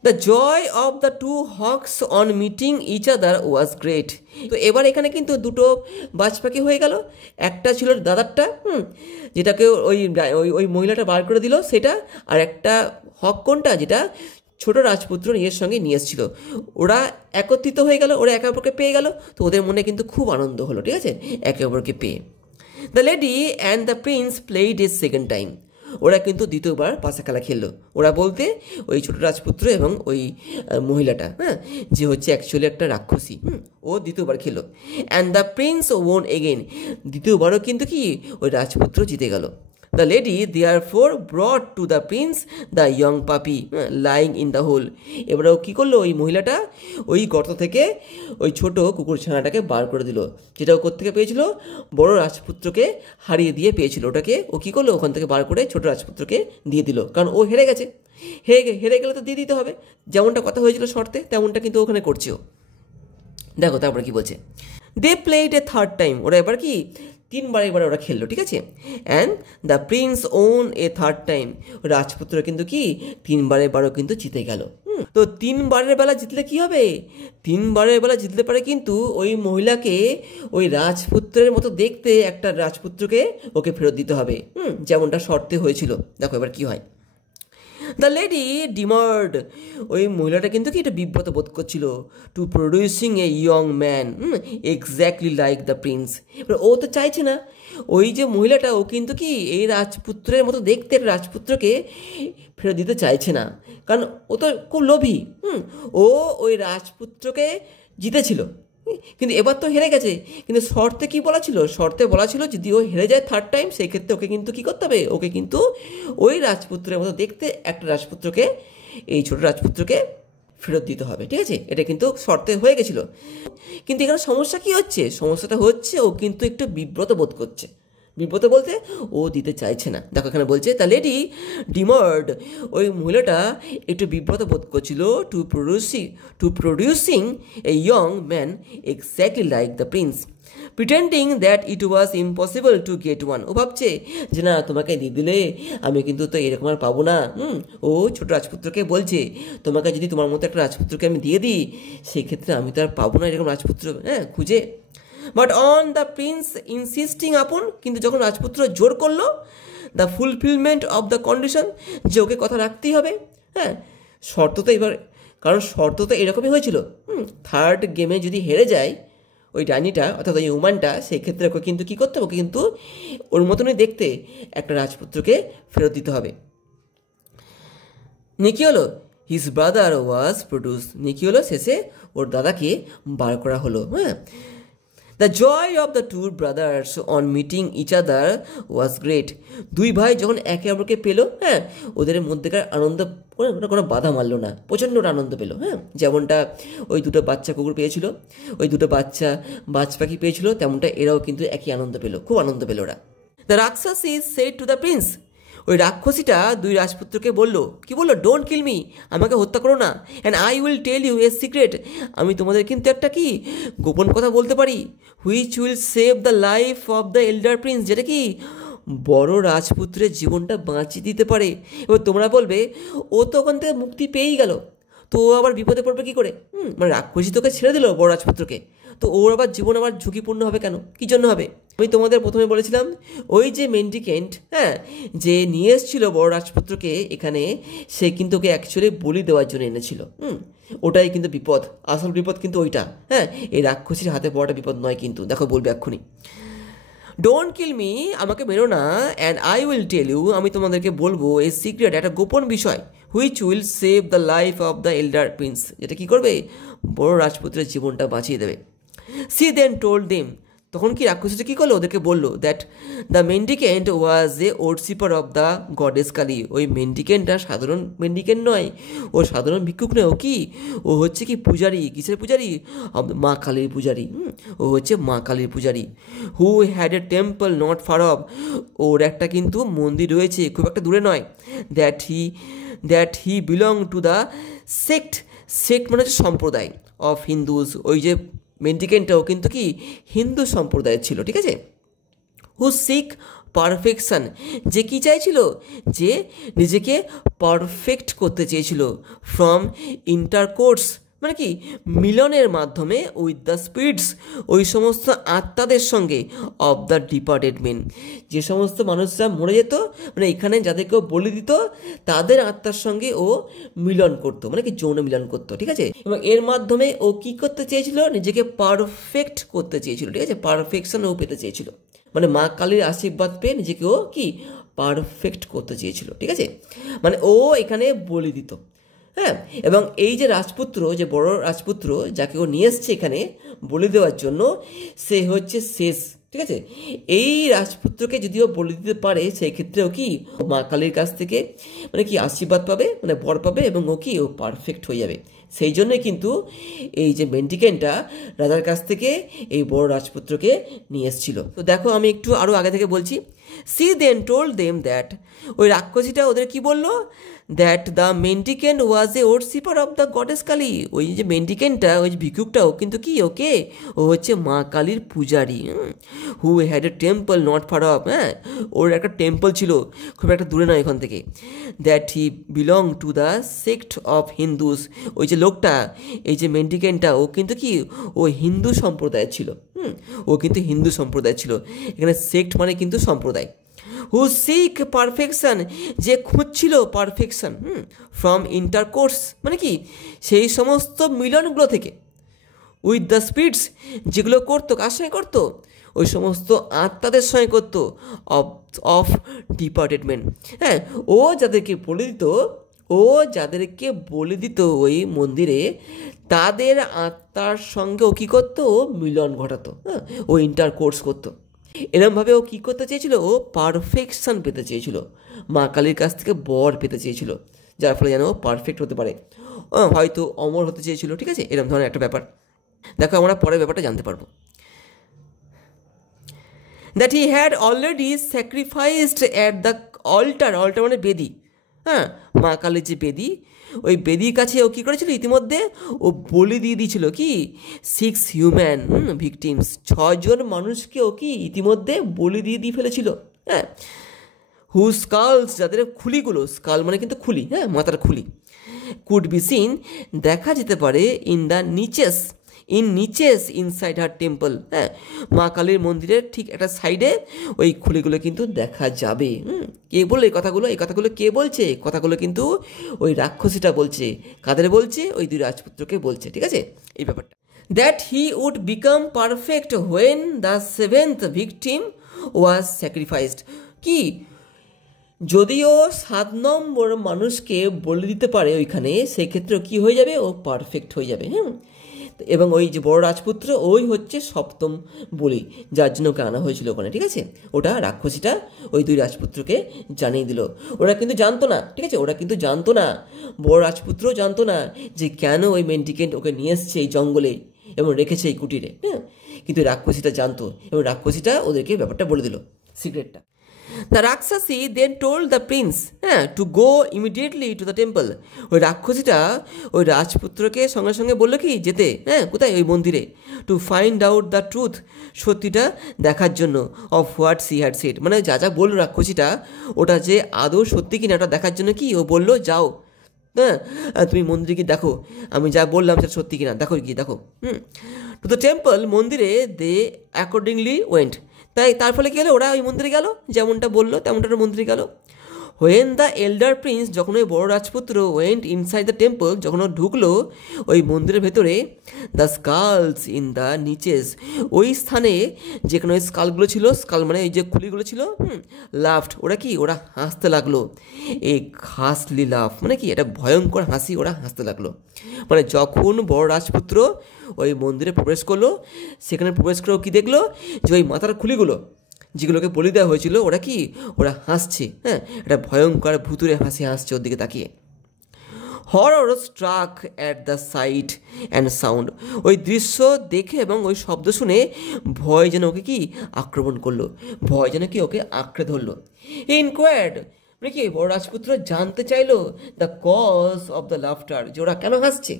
The joy of the two hawks on meeting each other was great. তো এবার এখানে কিন্তু দুটো বাজ পাখি হয়ে গেল, একটা ছিল দাদারটা, যেটাকে ওই ওই মহিলাটা বার করে দিল সেটা, আর একটা হক কোনটা, যেটা ছোট রাজপুত্র নিজের সঙ্গে নিয়ে এসেছিল। ওরা একত্রিত হয়ে গেল, ওরা একে অপরকে পেয়ে গেল, তো ওদের মনে কিন্তু খুব আনন্দ হলো, ঠিক আছে, একে অপরকে পেয়ে। The lady and the Prince played A second time. ওরা কিন্তু দ্বিতীয়বার পাশা খেলা খেললো। ওরা বলতে ওই ছোট রাজপুত্র এবং ওই মহিলাটা, যে হচ্ছে অ্যাকচুয়ালি একটা রাক্ষসী, ও দ্বিতীয়বার খেললো। And the prince won again. দ্বিতীয়বারও কিন্তু কি ওই রাজপুত্র জিতে গেল। The lady therefore brought to the prince the young puppy lying in the hole. এবারে ও কী করলো, ওই মহিলাটা ওই গর্ত থেকে ওই ছোট কুকুর ছানাটাকে বার করে দিল, যেটা ও কোত্থেকে পেয়েছিল, বড় রাজপুত্রকে হারিয়ে দিয়ে পেয়েছিল। ওটাকে ও কী করলো, ওখান থেকে বার করে ছোট রাজপুত্রকে দিয়ে দিল, কারণ ও হেরে গেছে। হেরে গেলে তো দিয়ে দিতে হবে, যেমনটা কথা হয়েছিল শর্তে, তেমনটা কিন্তু ওখানে করছে ও। দেখো তারপরে কি বলছে, they played a third time. ওরা এবার কি তিনবার ওরা খেললো, ঠিক আছে। And the prince won a third time. রাজপুত্র কিন্তু কি তিনবারেরও কিন্তু জিতে গেল। তো তিনবারের বেলা জিতলে কি হবে, তিনবারের বেলা জিতলে পারে কিন্তু ওই মহিলাকে ওই রাজপুত্রের মতো দেখতে একটা রাজপুত্রকে ওকে ফেরত দিতে হবে, যেমনটা শর্তে হয়েছিল। দেখো এবার কি হয়। The lady demurred. ওই মহিলাটা কিন্তু কি এটা বিব্রত বোধ করছিল, to producing a young man exactly like the prince. এবার ও তো চাইছে না, ওই যে মহিলাটা ও কিন্তু কি এই রাজপুত্রের মতো দেখতে রাজপুত্রকে ফেরত দিতে চাইছে না, কারণ ও তো খুব লোভী। ও ওই রাজপুত্রকে জিতেছিল, কিন্তু এবার তো হেরে গেছে। কিন্তু শর্তে কি বলা ছিল, শর্তে বলা ছিল যদি ও হেরে যায় থার্ড টাইম, সেই ক্ষেত্রে ওকে কিন্তু কী করতে হবে, ওকে কিন্তু ওই রাজপুত্রের মতো দেখতে একটা রাজপুত্রকে, এই ছোট রাজপুত্রকে ফেরত দিতে হবে, ঠিক আছে। এটা কিন্তু শর্তে হয়ে গেছিলো। কিন্তু এখানে সমস্যা কি হচ্ছে, সমস্যাটা হচ্ছে ও কিন্তু একটু বিব্রত বোধ করছে। বিব্রত বলতে ও দিতে চাইছে না। দেখো এখানে বলছে দ্য লেডি ডিমার্ড। ওই মহিলাটা একটু বিব্রত বোধ করছিল, to producing a young man exactly like the prince, pretending that it was impossible to get one. ও ভাবছে যে না তোমাকে দিয়ে দিলে আমি কিন্তু তো এরকম আর পাবো না। ও ছোট রাজপুত্রকে বলছে তোমাকে যদি তোমার মতো একটা রাজপুত্রকে আমি দিয়ে দিই, সেক্ষেত্রে আমি তো আর পাবো না এরকম রাজপুত্র খুঁজে। বাট অন দ্য প্রিন্স ইনসিস্টিং আপন, কিন্তু যখন রাজপুত্র জোর করলো the fulfilment of the condition, যে ওকে কথা রাখতেই হবে। শর্ত তো এবার, কারণ শর্ত তো এরকমই হয়েছিল, থার্ড গেমে যদি হেরে যায় ওই ডাইনিটা অর্থাৎ ওই উমানটা, সেই ক্ষেত্রে ওকে কিন্তু কী করতে হবে, ওকে কিন্তু ওর মতনই দেখতে একটা রাজপুত্রকে ফেরত দিতে হবে। নিকি হলো হিজ ব্রাদার ওয়াজ প্রডিউস। নিকি হলো শেষে ওর দাদাকে বার করা হলো। The joy of the two brothers on meeting each other was great. দুই ভাই যখন একে অপরকে পেলো, ওদের মধ্যেকার আনন্দ কোনো বাধা মারল না, প্রচণ্ড আনন্দ পেলো। যেমনটা ওই দুটো বাচ্চা কুকুর পেয়েছিল, ওই দুটো বাচ্চা বাজ পাখি পেয়েছিল, তেমনটা এরাও কিন্তু একই আনন্দ পেলো, খুব আনন্দ পেলো ওরা। দ্য রাক্ষস is said to the prince. ওই রাক্ষসীটা দুই রাজপুত্রকে বললো, কি বললো, ডোন্ট কিল মি, আমাকে হত্যা করো না, and I will tell you a secret, আমি তোমাদের কিন্তু একটা কি গোপন কথা বলতে পারি, which will save the life of the elder prince, যেটা কি বড় রাজপুত্রের জীবনটা বাঁচিয়ে দিতে পারে। এবার তোমরা বলবে ও তো ওখান থেকে মুক্তি পেয়েই গেল, তো ও আবার বিপদে পড়বে কী করে? মানে রাক্ষসী তোকে ছেড়ে দিল বড় রাজপুত্রকে, তো ওর আবার জীবন আবার ঝুঁকিপূর্ণ হবে কেন, কী জন্য হবে? আমি তোমাদের প্রথমে বলেছিলাম ওই যে মেন্ডিকেন্ট যে নিয়ে এসেছিল বড় রাজপুত্রকে এখানে, সে কিন্তু ওকে অ্যাকচুয়ালি বলি দেওয়ার জন্য এনেছিল। ওটাই কিন্তু বিপদ, আসল বিপদ কিন্তু ওইটা। এই রাক্ষসীর হাতে পড়াটা বিপদ নয় কিন্তু, দেখো বলবে এক্ষুনি, ডোন্ট কিল মি, আমাকে মেরো না, and I will tell you, আমি তোমাদেরকে বলবো এই সিক্রেট, একটা গোপন বিষয়, which will save the life of the elder prince, যেটা কী করবে বড় রাজপুত্রের জীবনটা বাঁচিয়ে দেবে। সি দেন টোল্ড দেম, তখন কি রাক্ষসীটা কী করলো, ওদেরকে বললো that the mendicant was a worshipper of the goddess Kali. ওই মেন্ডিকেন্টটা সাধারণ মেন্ডিকেন্ট নয়, ও সাধারণ ভিক্ষুক নয়, ও হচ্ছে কি পূজারী। কিসের পূজারী? মা কালীর পূজারী। ও হচ্ছে মা কালীর পূজারী। Who had a temple not far off. ওর একটা কিন্তু মন্দির রয়েছে, খুব একটা দূরে নয়। That he belong to the sect মানে হচ্ছে সম্প্রদায় অফ হিন্দুজ। ওই যে মেন্ডিকেন্টটাও কিন্তু কি হিন্দু সম্প্রদায়ের ছিল, ঠিক আছে। হু সিক পারফেকশন, যে কী চাইছিল, যে নিজেকে পারফেক্ট করতে চেয়েছিল। ফ্রম ইন্টারকোর্স মানে কি মিলনের মাধ্যমে উইথ দ্য স্পিরিটস, ওই সমস্ত আত্মাদের সঙ্গে অফ দ্য ডিপার্টেড মেন, যে সমস্ত মানুষরা মরে যেত, মানে এখানে যাদেরকেও বলি দিত তাদের আত্মার সঙ্গে ও মিলন করতো, মানে কি যৌন মিলন করতো, ঠিক আছে। এবং এর মাধ্যমে ও কি করতে চেয়েছিল, নিজেকে পারফেক্ট করতে চেয়েছিল, ঠিক আছে। পারফেকশন ও পেতে চেয়েছিল, মানে মা কালীর আশীর্বাদ পেয়ে নিজেকে ও কি পারফেক্ট করতে চেয়েছিল, ঠিক আছে। মানে ও এখানে বলি দিত, হ্যাঁ। এবং এই যে রাজপুত্র, যে বড় রাজপুত্র যাকে ও নিয়ে এসছে এখানে বলি দেওয়ার জন্য, সে হচ্ছে শেষ, ঠিক আছে। এই রাজপুত্রকে যদিও বলি দিতে পারে, সেই ক্ষেত্রেও কি মা কালীর কাছ থেকে মানে কি আশীর্বাদ পাবে, মানে বর পাবে, এবং ও পারফেক্ট হয়ে যাবে। সেই জন্যই কিন্তু এই যে মেন্ডিকেন্টটা রাজার কাছ থেকে এই বড় রাজপুত্রকে নিয়ে এসেছিল। তো দেখো আমি একটু আরও আগে থেকে বলছি। She then told them that, ওই রাক্ষসীটা ওদের কি বললো, that the mendicant was a worshipper of the goddess Kali. ওই যে মেন্ডিকেন্টটা, ওই যে ভিক্ষুকটাও কিন্তু কি ও হচ্ছে মা কালীর পূজারী। Who had a temple not far of, হ্যাঁ, ওর একটা টেম্পল ছিল, খুব একটা দূরে নয় এখান থেকে। That he belong to the sect of Hindus. ওই যে লোকটা, এই যে মেন্ডিকেন্টটা, ও কিন্তু কি ও হিন্দু সম্প্রদায়ের ছিল। ও কিন্তু হিন্দু সম্প্রদায় ছিল। এখানে সেক্ট মানে কিন্তু সম্প্রদায়। হু সিক পারফেকশন, যে খুঁজছিল পারফেকশন ফ্রম ইন্টারকোর্স মানে কি সেই সমস্ত মিলনগুলো থেকে, উইথ দ্য স্পিরিটস, যেগুলো করতো কার সঙ্গে করতো, ওই সমস্ত আত্মাদের সঙ্গে করতো, অফ ডিপার্টেড মেন। হ্যাঁ, ও যাদেরকে বলে দিত ওই মন্দিরে, তাদের আত্মার সঙ্গে ও কী করতো, ও মিলন ঘটাতো, হ্যাঁ, ও ইন্টারকোর্স করতো। এরমভাবে ও কী করতে চেয়েছিল, ও পারফেকশন পেতে চেয়েছিল, মা কালীর কাছ থেকে বর পেতে চেয়েছিল, যার ফলে যেন ও পারফেক্ট হতে পারে, হয়তো অমর হতে চেয়েছিল, ঠিক আছে। এরকম ধরনের একটা ব্যাপার। দেখো আমরা পরের ব্যাপারটা জানতে পারবো। That he had already sacrificed at the altar মানে বেদি, হ্যাঁ, মা কালীর যে বেদি, ওই বেদির কাছে ও কী করেছিল, ইতিমধ্যে ও বলি দিয়ে দিয়েছিল কি 6 হিউম্যান ভিকটিমস, 6 জন মানুষকে ও কি ইতিমধ্যে বলি দিয়ে ফেলেছিল, হ্যাঁ। হু স্কালস, যাদের খুলিগুলো, স্কাল মানে কিন্তু খুলি, হ্যাঁ, মাথার খুলি, কুড বি সিন, দেখা যেতে পারে, ইন নিচেস ইনসাইড হার টেম্পল, হ্যাঁ, মা কালীর মন্দিরের ঠিক একটা সাইডে ওই খুলিগুলো কিন্তু দেখা যাবে। কে বললো এই কথাগুলো কে বলছে? কথাগুলো কিন্তু ওই রাক্ষসীটা বলছে। কাদের বলছে? ওই 2 রাজপুত্রকে বলছে, ঠিক আছে, এই ব্যাপারটা। That he would become perfect when the 7th victim was sacrificed, কি যদিও 7 নম্বর মানুষকে বলে দিতে পারে ওইখানে, সেই ক্ষেত্রে কী হয়ে যাবে, ও পারফেক্ট হয়ে যাবে, হ্যাঁ। এবং ওই যে বড় রাজপুত্র, ওই হচ্ছে 7ম বলি, যার জন্য ওকে আনা হয়েছিল ওখানে, ঠিক আছে। ওটা রাক্ষসীটা ওই 2 রাজপুত্রকে জানিয়ে দিল। ওরা কিন্তু জানতো না, ঠিক আছে, বড় রাজপুত্র জানতো না যে কেন ওই মেন্ডিকেন্ট ওকে নিয়ে এসছে এই জঙ্গলে এবং রেখেছে এই কুটিরে, হ্যাঁ। কিন্তু রাক্ষসীটা জানতো, এবং রাক্ষসীটা ওদেরকে ব্যাপারটা বলে দিল, সিক্রেটটা। দ্য রাক্ষসী দেন টোল্ড দ্য প্রিন্স, হ্যাঁ, to go immediately two the temple. ওই রাক্ষসীটা ওই রাজপুত্রকে সঙ্গে সঙ্গে বললো কি যেতে, হ্যাঁ, কোথায়, ওই মন্দিরে, to find out the truth, সত্যিটা দেখার জন্য, of what she had said, মানে যা বললো রাক্ষসীটা, ওটা যে আদৌ সত্যি কিনা ওটা দেখার জন্য কি ও বললো, যাও, হ্যাঁ, তুমি মন্দিরে গিয়ে দেখো আমি যা বললাম সেটা সত্যি কিনা, দেখো টু দ্য টেম্পল, মন্দিরে দে অ্যাকর্ডিংলি ওয়েন্ট। তার ফলে কী হলো, ওরা ওই মন্দিরে গেল, যেমনটা বললো তেমনটা ওরা মন্দিরে গেল। হোয়েন দ্য এল্ডার প্রিন্স, যখন ওই বড় রাজপুত্র ওয়েন্ট ইনসাইড দ্য টেম্পল, যখন ও ঢুকলো ওই মন্দিরের ভেতরে, দ্য স্কালস ইন দ্য নিচেস, ওই স্থানে যেখানে ওই স্কালগুলো ছিল, স্কাল মানে এই যে খুলিগুলো ছিল, লাফড, ওরা হাসতে লাগলো। এই হাসলি লাফ মানে কি, এটা ভয়ঙ্কর হাসি, ওরা হাসতে লাগলো। মানে যখন বড় রাজপুত্র ওই মন্দিরে প্রবেশ করলো। সেখানে প্রবেশ করেও কী দেখলো, যে ওই মাথার খুলিগুলো যেগুলোকে বলি দেওয়া হয়েছিল ওরা হাসছে। হ্যাঁ, একটা ভয়ঙ্কর ভুতুরে হাসি হাসছে ওর দিকে তাকিয়ে। Horror struck at the sight and sound, ওই দৃশ্য দেখে এবং ওই শব্দ শুনে ভয় যেন ওকে আক্রমণ করলো, ভয় যেন ওকে আঁকড়ে ধরলো। ইনকোয়ার্ড মানে বড় রাজপুত্র জানতে চাইলো the cause of the laughter, যে ওরা কেন হাসছে।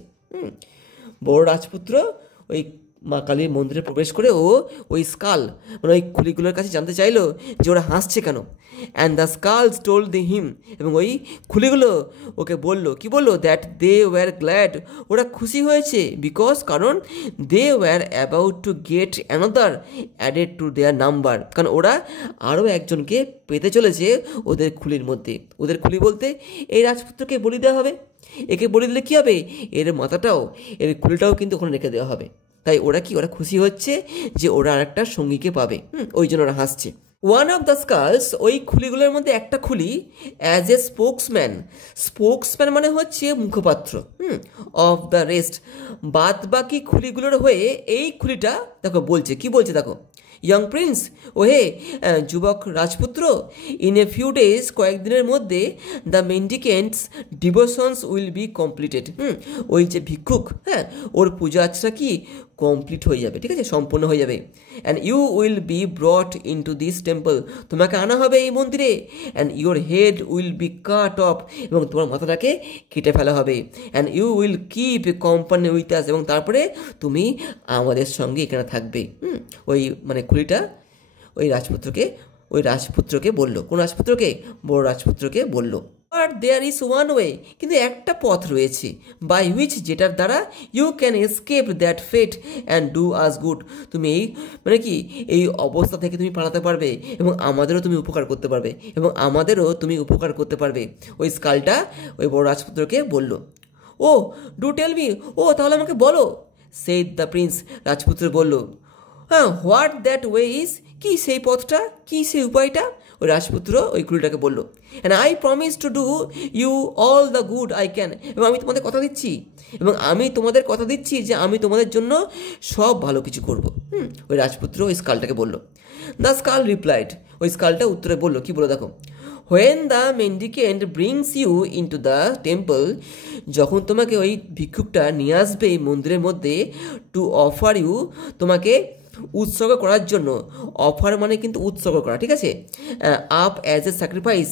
বড় রাজপুত্র ওই মা কালীর মন্দিরে প্রবেশ করে ওই স্কাল মানে ওই খুলিগুলোর কাছে জানতে চাইলো যে ওরা হাসছে কেন। And the skulls told him, এবং ওই খুলিগুলো ওকে বললো, কি বললো, দ্যাট দে ওয়ার গ্ল্যাড, ওরা খুশি হয়েছে, কারণ they were about to get another added to their number, কারণ ওরা আরও একজনকে পেতে চলেছে ওদের খুলির মধ্যে। ওদের খুলি বলতে এই রাজপুত্রকে বলি দেওয়া হবে। একে বলি দিলে কী হবে, এর মাথাটাও এর খুলিটাও কিন্তু ওখানে রেখে দেওয়া হবে। তাই ওরা খুশি হচ্ছে যে ওরা আরেকটা সঙ্গীকে পাবে, ওই জন্য ওরা হাসছে। ওয়ান অফ দ্য স্কালস, ওই খুলিগুলোর মধ্যে একটা খুলি, অ্যাজ এ স্পোক্সম্যান মানে হচ্ছে মুখপাত্র অফ দ্য রেস্ট, বাদ বাকি খুলিগুলোর হয়ে এই খুলিটা দেখো বলছে, কি বলছে দেখো, ইয়ং প্রিন্স, ও হে যুবক রাজপুত্র, ইন এ ফিউ ডেজ, কয়েকদিনের মধ্যে, the mendicant's ডিভোশনস will be completed, ওই যে ভিক্ষুক, হ্যাঁ, ওর পূজা আর্চনা কমপ্লিট হয়ে যাবে, ঠিক আছে, সম্পূর্ণ হয়ে যাবে। And you will be brought in two this temple, তোমাকে আনা হবে এই মন্দিরে। And your head will be cut off, এবং তোমার মাথাটাকে কেটে ফেলা হবে। And you will keep company with us, এবং তারপরে তুমি আমাদের সঙ্গে এখানে থাকবে। ওই মানে খুলিটা ওই রাজপুত্রকে বললো। কোন রাজপুত্রকে? বড় রাজপুত্রকে বললো। But there is one way, কিন্তু একটা পথ রয়েছে, বাই হুইচ, যেটার দ্বারা you can escape that fate and do us good, তুমি এই অবস্থা থেকে তুমি পালাতে পারবে এবং আমাদেরও তুমি উপকার করতে পারবে। ওই স্কালটা ওই বড় রাজপুত্রকে বলল। ও ডু টেল মি, ও তাহলে আমাকে বলো, সেড দ্য প্রিন্স, রাজপুত্র বলল। হ্যাঁ, হোয়াট দ্যাট ওয়ে ইজ, কি সেই পথটা, কি সেই উপায়টা, ওই রাজপুত্র ওই খুলিটাকে বললো। And I promise to do you all the good I can, এবং আমি তোমাদের কথা দিচ্ছি যে আমি তোমাদের জন্য সব ভালো কিছু করব। ওই রাজপুত্র ওই স্কালটাকে বললো। দ্য স্কাল রিপ্লাইড, ওই স্কালটা উত্তরে বললো, কি বলো দেখো, when the mendicant brings you into the temple, যখন তোমাকে ওই ভিক্ষুকটা নিয়ে আসবে এই মন্দিরের মধ্যে, টু অফার ইউ, তোমাকে উৎসর্গ করার জন্য, অফার মানে কিন্তু উৎসর্গ করা, ঠিক আছে, আপ অ্যাজ এ স্যাক্রিফাইস,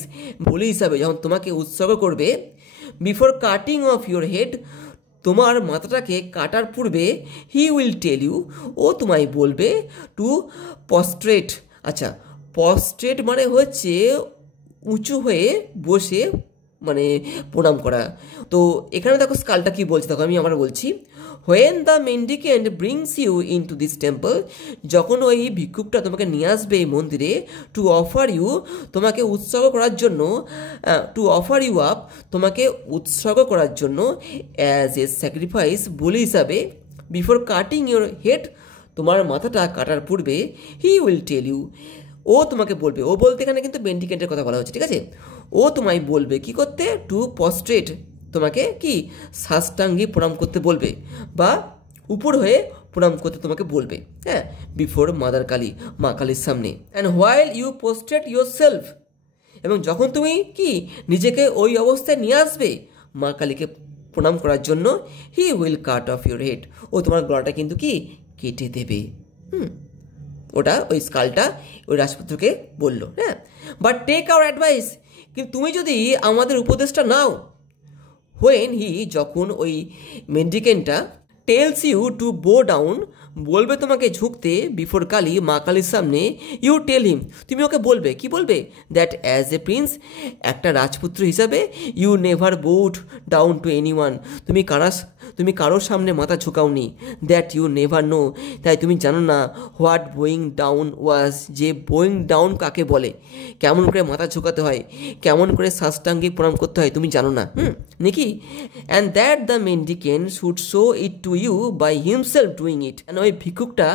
বলি হিসাবে যখন তোমাকে উৎসর্গ করবে, before cutting of your head, তোমার মাথাটাকে কাটার পূর্বে, হি উইল টেল ইউ, ও তোমায় বলবে, টু পস্ট্রেট। আচ্ছা, পস্ট্রেট মানে হচ্ছে উঁচু হয়ে বসে মানে প্রণাম করা। তো এখানে দেখো স্কালটা কি বলছে, দেখো আমি আবার বলছি, when the mendicant brings you in two this temple, যখন ওই ভিক্ষুকটা তোমাকে নিয়ে আসবে এই মন্দিরে, টু অফার ইউ, তোমাকে উৎসর্গ করার জন্য, টু অফার ইউ আপ, তোমাকে উৎসর্গ করার জন্য, অ্যাজ এ স্যাক্রিফাইস, বলি হিসাবে, বিফোর কাটিং ইউর হেড, তোমার মাথাটা কাটার পূর্বে, হি উইল টেল ইউ, ও তোমাকে বলবে, ও বলতে এখানে কিন্তু মেন্ডিকেন্টের কথা বলা হচ্ছে, ঠিক আছে, ও তোমায় বলবে কি করতে, টু পস্ট্রেট, তোমাকে সাষ্টাঙ্গে প্রণাম করতে বলবে, বা উপর হয়ে প্রণাম করতে তোমাকে বলবে, হ্যাঁ, বিফোর মাদার কালী, মা কালীর সামনে। And while you prostrate yourself, এবং যখন তুমি নিজেকে ওই অবস্থায় নিয়ে আসবে মা কালীকে প্রণাম করার জন্য, he will cut off your head, ও তোমার গলাটা কিন্তু কেটে দেবে। ওটা ওই স্কালটা ওই রাজপুত্রকে বলল। হ্যাঁ, বাট টেক আওয়ার অ্যাডভাইস, কিন্তু তুমি যদি আমাদের উপদেশটা নাও, হোয়েন হি, যখন ওই মেন্ডিকেন্টটা, tells you to bow down, বলবে তোমাকে ঝুঁকতে, বিফোর কালী, মা কালীর সামনে, ইউ টেল হিম, তুমি ওকে বলবে, কি বলবে, দ্যাট অ্যাজ এ প্রিন্স, একটা রাজপুত্র হিসাবে, you never bowed down to anyone, তুমি কারোর সামনে মাথা ঝুঁকাওনি, দ্যাট ইউ নেভার নো, তাই তুমি জানো না, হোয়াট বোয়িং ডাউন ওয়াজ, যে বোয়িং ডাউন কাকে বলে, কেমন করে মাথা ঝুঁকাতে হয়, কেমন করে সাষ্টাঙ্গিক প্রণাম করতে হয়, তুমি জানো না নাকি। And that the mendicant should show it to you by himself doing it, ওই ভিক্ষুকটা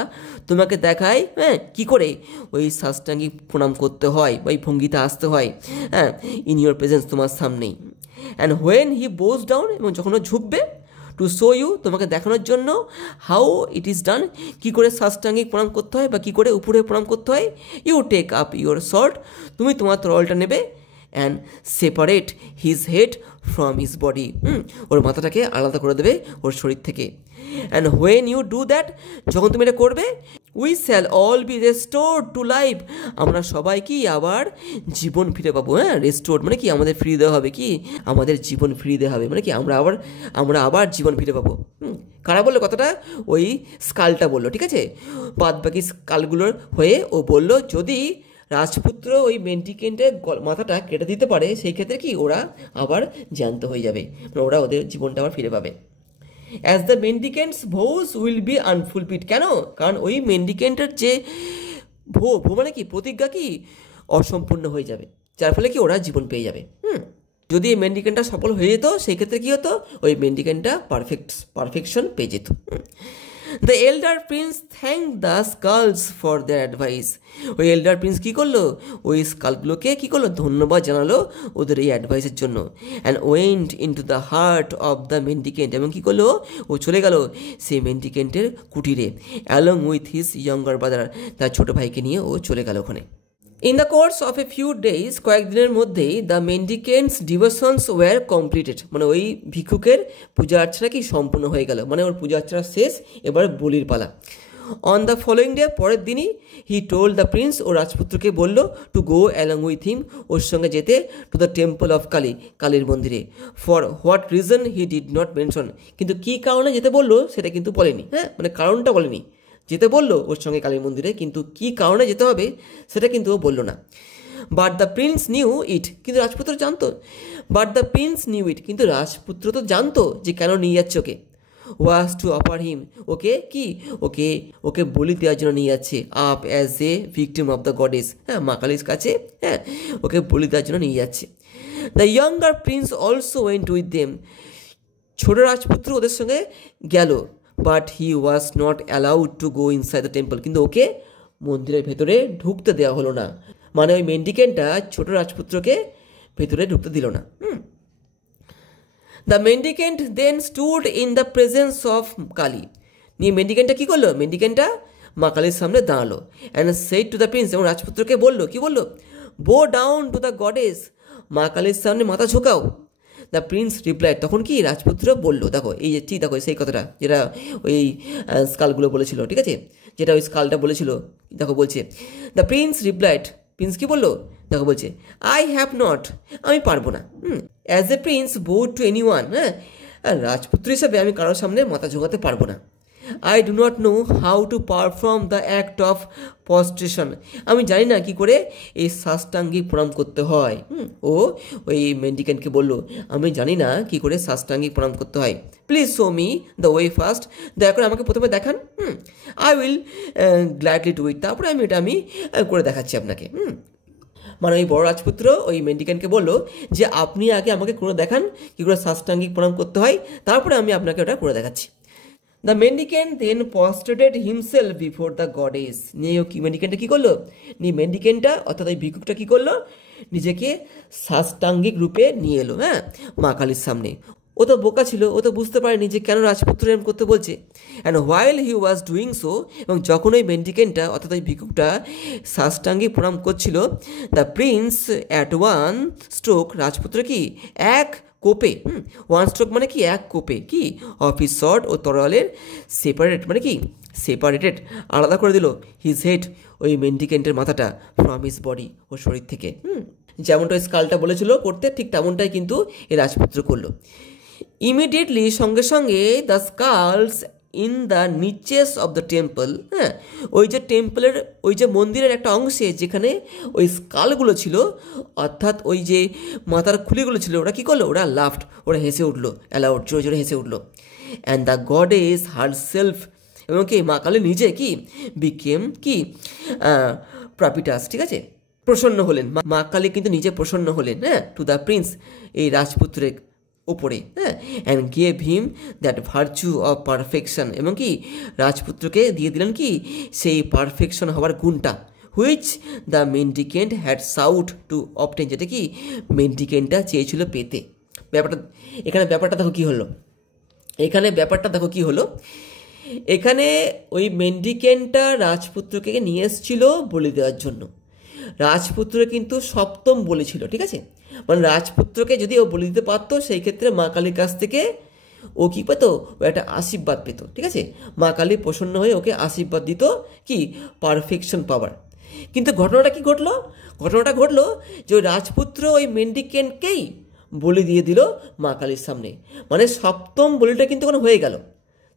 তোমাকে দেখায়, হ্যাঁ, কী করে ওই সাষ্টাঙ্গিক প্রণাম করতে হয়, ওই ভঙ্গিতে আসতে হয়, ইন ইউর প্রেজেন্স, তোমার সামনেই। And when he bows down, এবং যখন ও ঝুঁকবে, টু টু শো ইউ, তোমাকে দেখানোর জন্য, হাউ ইট ইজ ডান, কী করে সাষ্টাঙ্গিক প্রণাম করতে হয় বা কী করে উপরে প্রণাম করতে হয়। You take up your sword, তুমি তোমার তরলটা নেবে, and separate his head from his body, ওর মাথাটাকে আলাদা করে দেবে ওর শরীর থেকে। And when you do that, যখন তুমি এটা করবে, we shall all be restored to life, আমরা সবাই কি আবার জীবন ফিরে পাবো। হ্যাঁ, রেস্টোর্ড মানে কি আমাদের ফিরিয়ে দেওয়া হবে, কি আমাদের জীবন ফিরিয়ে দেওয়া হবে, মানে কি আমরা আবার জীবন ফিরে পাবো। কারা বললো কথাটা? ওই স্কালটা বললো, ঠিক আছে। বাদ বাকি স্কালগুলোর হয়ে ও বললো যদি রাজপুত্র ওই মেন্টিকেন্টের মাথাটা কেটে দিতে পারে, সেই ক্ষেত্রে কি ওরা আবার জ্যান্ত হয়ে যাবে, মানে ওরা ওদের জীবনটা আবার ফিরে পাবে। অ্যাজ দ্য মেন্ডিকেন্টস ভোস উইল বি আনফুলফিলড, কেন? কারণ ওই মেন্ডিকেন্টের যে ভো মানে কি প্রতিজ্ঞা কি অসম্পূর্ণ হয়ে যাবে, যার ফলে কি ওরা জীবন পেয়ে যাবে। যদি এই মেন্ডিকেন্টটা সফল হয়ে যেত, সেই ক্ষেত্রে কী হতো, ওই মেন্ডিকেন্টটা পারফেকশন পেয়ে যেত। The elder prince thank the skulls for their advice, ওই এল্ডার প্রিন্স কী করলো, ওই স্কালগুলোকে কী করলো, ধন্যবাদ জানালো ওদের এই অ্যাডভাইসের জন্য। And went into the heart of the mendicant, এবং কী করলো, ও চলে গেল সেই মেন্ডিকেন্টের কুটিরে, along with his younger brother, তার ছোটো ভাইকে নিয়ে ও চলে গেল ওখানে। In the course of a few days, কয়েকদিনের মধ্যেই the mendicant's devotions were completed, মানে ওই ভিক্ষুকের পূজা আর্চনা কি সম্পূর্ণ হয়ে গেল, মানে ওর পূজা আর্চনা শেষ, এবার বলির পালা। অন দ্য ফলোয়িং ডে, পরের দিনই, হি টোল্ড দ্য প্রিন্স, ও রাজপুত্রকে বলল to go along with him, ওর সঙ্গে যেতে, to the temple of Kali, কালীর মন্দিরে। For what reason he did not mention, কিন্তু কী কারণে যেতে বললো সেটা কিন্তু বলেনি। হ্যাঁ, মানে কারণটা বলেনি, যেতে বললো ওর সঙ্গে কালীর মন্দিরে, কিন্তু কী কারণে যেতে হবে সেটা কিন্তু ও বললো না। But the Prince knew it, কিন্তু রাজপুত্র জানতো। But the Prince knew it, কিন্তু রাজপুত্র তো জানতো যে কেন নিয়ে যাচ্ছে ওকে। ওয়াজ টু অফার হিম, ওকে কি ওকে বলি দেওয়ার জন্য নিয়ে যাচ্ছে, up as a victim of the goddess, হ্যাঁ, মা কালীর কাছে, হ্যাঁ, ওকে বলি দেওয়ার জন্য নিয়ে যাচ্ছে। The younger Prince also went with them, ছোট রাজপুত্র ওদের সঙ্গে গেল, but he was not allowed to go inside the temple, কিন্তু ওকে মন্দিরের ভেতরে ঢুকতে দেওয়া হলো না, মানে ওই মেন্ডিকেন্টটা ছোট রাজপুত্রকে ভেতরে ঢুকতে দিল না। The mendicant then stood in the presence of Kali, নিয়ে মেন্ডিকেন্টটা কী করলো, মেন্ডিকেন্টটা মা কালীর সামনে দাঁড়ালো। And said to the prince, এবং রাজপুত্রকে বললো, কি বললো, বো ডাউন টু দ্য গডেস, মা কালীর সামনে মাথা ঝোঁকাও। দ্য প্রিন্স রিপ্লাইড, তখন কি রাজপুত্র বললো, দেখো এই যে ঠিক দেখো সেই কথাটা যেটা ওই স্কালগুলো বলেছিল, ঠিক আছে, যেটা ওই স্কালটা বলেছিল, দেখো বলছে, দ্য প্রিন্স রিপ্লাইড, প্রিন্স কি বললো, দেখো বলছে, আই হ্যাভ নট, আমি পারবো না, as a Prince boat to any one, হ্যাঁ, রাজপুত্র হিসাবে আমি কারোর সামনে মাথা ঝোঁকাতে পারবো না। I do not know how to perform the act of prostration, আমি জানি না কি করে এই সাষ্টাঙ্গিক প্রণাম করতে হয়। ও ওই মেন্ডিকেন্টকে বললো, আমি জানি না কি করে সাষ্টাঙ্গিক প্রণাম করতে হয়, please show me the way first, দয়া করে আমাকে প্রথমে দেখান। I will gladly do it, তারপরে আমি করে দেখাচ্ছি আপনাকে। মানে ওই বড় রাজপুত্র ওই মেন্ডিকেন্টকে বললো যে আপনি আগে আমাকে করে দেখান কী করে সাষ্টাঙ্গিক প্রণাম করতে হয়, তারপরে আমি আপনাকে ওটা করে দেখাচ্ছি। The mendicant then prostrated himself before the goddess, নিয়ে কি মেন্ডিকেন্টটা কী করলো, নিয়ে মেন্ডিকেন্টটা অর্থাৎ ওই ভিক্ষুকটা কী করলো, নিজেকে সাষ্টাঙ্গিক রূপে নিয়ে এলো, হ্যাঁ, মা কালীর সামনে। ও তো বোকা ছিল, ও তো বুঝতে পারেনি যে কেন রাজপুত্র এরম করতে বলছে। And while he was doing so, এবং যখন ওই মেন্ডিকেন্টটা অর্থাৎ ওই ভিক্ষুকটা সাষ্টাঙ্গিক প্রণাম করছিল, the Prince at one stroke, রাজপুত্র কি এক কোপে, ওয়ান স্ট্রোক মানে কি এক কোপে, কি অফ হিজ শর্ট, ও তরোয়ালের সেপারেটেড আলাদা করে দিল, হিজ হেড, ওই মেন্ডিকেন্টের মাথাটা, ফ্রম হিজ বডি, ওর শরীর থেকে। যেমনটা ওই স্কালটা বলেছিল করতে, ঠিক তেমনটাই কিন্তু এই রাজপুত্র করলো। ইমিডিয়েটলি, সঙ্গে সঙ্গে, the skulls in the niches of the temple, হ্যাঁ, ওই যে টেম্পলের ওই যে মন্দিরের একটা অংশে যেখানে ওই স্কালগুলো ছিল, অর্থাৎ ওই যে মাথার খুলিগুলো ছিল, ওরা কী করলো, ওরা লাফট, ওরা হেসে উঠলো, অ্যালাউড, জোরে জোরে হেসে উঠলো। অ্যান্ড দ্য গডেস হারসেলফ, এবং কি মা কালী নিজে কি বিকেম কি প্রপিটাস, ঠিক আছে, প্রসন্ন হলেন, মা কালী কিন্তু নিজে প্রসন্ন হলেন, হ্যাঁ, টু দ্য প্রিন্স, এই রাজপুত্রের ওপরে, হ্যাঁ, and gave him that virtue of perfection, এবং কি রাজপুত্রকে দিয়ে দিলেন কি সেই পারফেকশন হওয়ার গুণটা, which the mendicant had sought to obtain, যেটা কি মেন্ডিকেন্টটা চেয়েছিল পেতে। ব্যাপারটা দেখো কী হলো, এখানে ব্যাপারটা দেখো কি হলো, এখানে ওই মেন্ডিকেন্টটা রাজপুত্রকে নিয়ে এসেছিল বলি দেওয়ার জন্য। রাজপুত্র কিন্তু সপ্তম বলি ছিল, ঠিক আছে, মানে রাজপুত্রকে যদি ও বলি দিতে পারতো সেই ক্ষেত্রে মা কালীর কাছ থেকে ও কী পেতো, ও একটা আশীর্বাদ পেত, ঠিক আছে। মা কালী প্রসন্ন হয়ে ওকে আশীর্বাদ দিত কি, পারফেকশন পাওয়ার। কিন্তু ঘটনাটা কি ঘটলো, ঘটনাটা ঘটলো যে ওই রাজপুত্র ওই মেন্ডিকেন্টকেই বলি দিয়ে দিল মা কালীর সামনে, মানে সপ্তম বলিটা কিন্তু কোনো হয়ে গেল,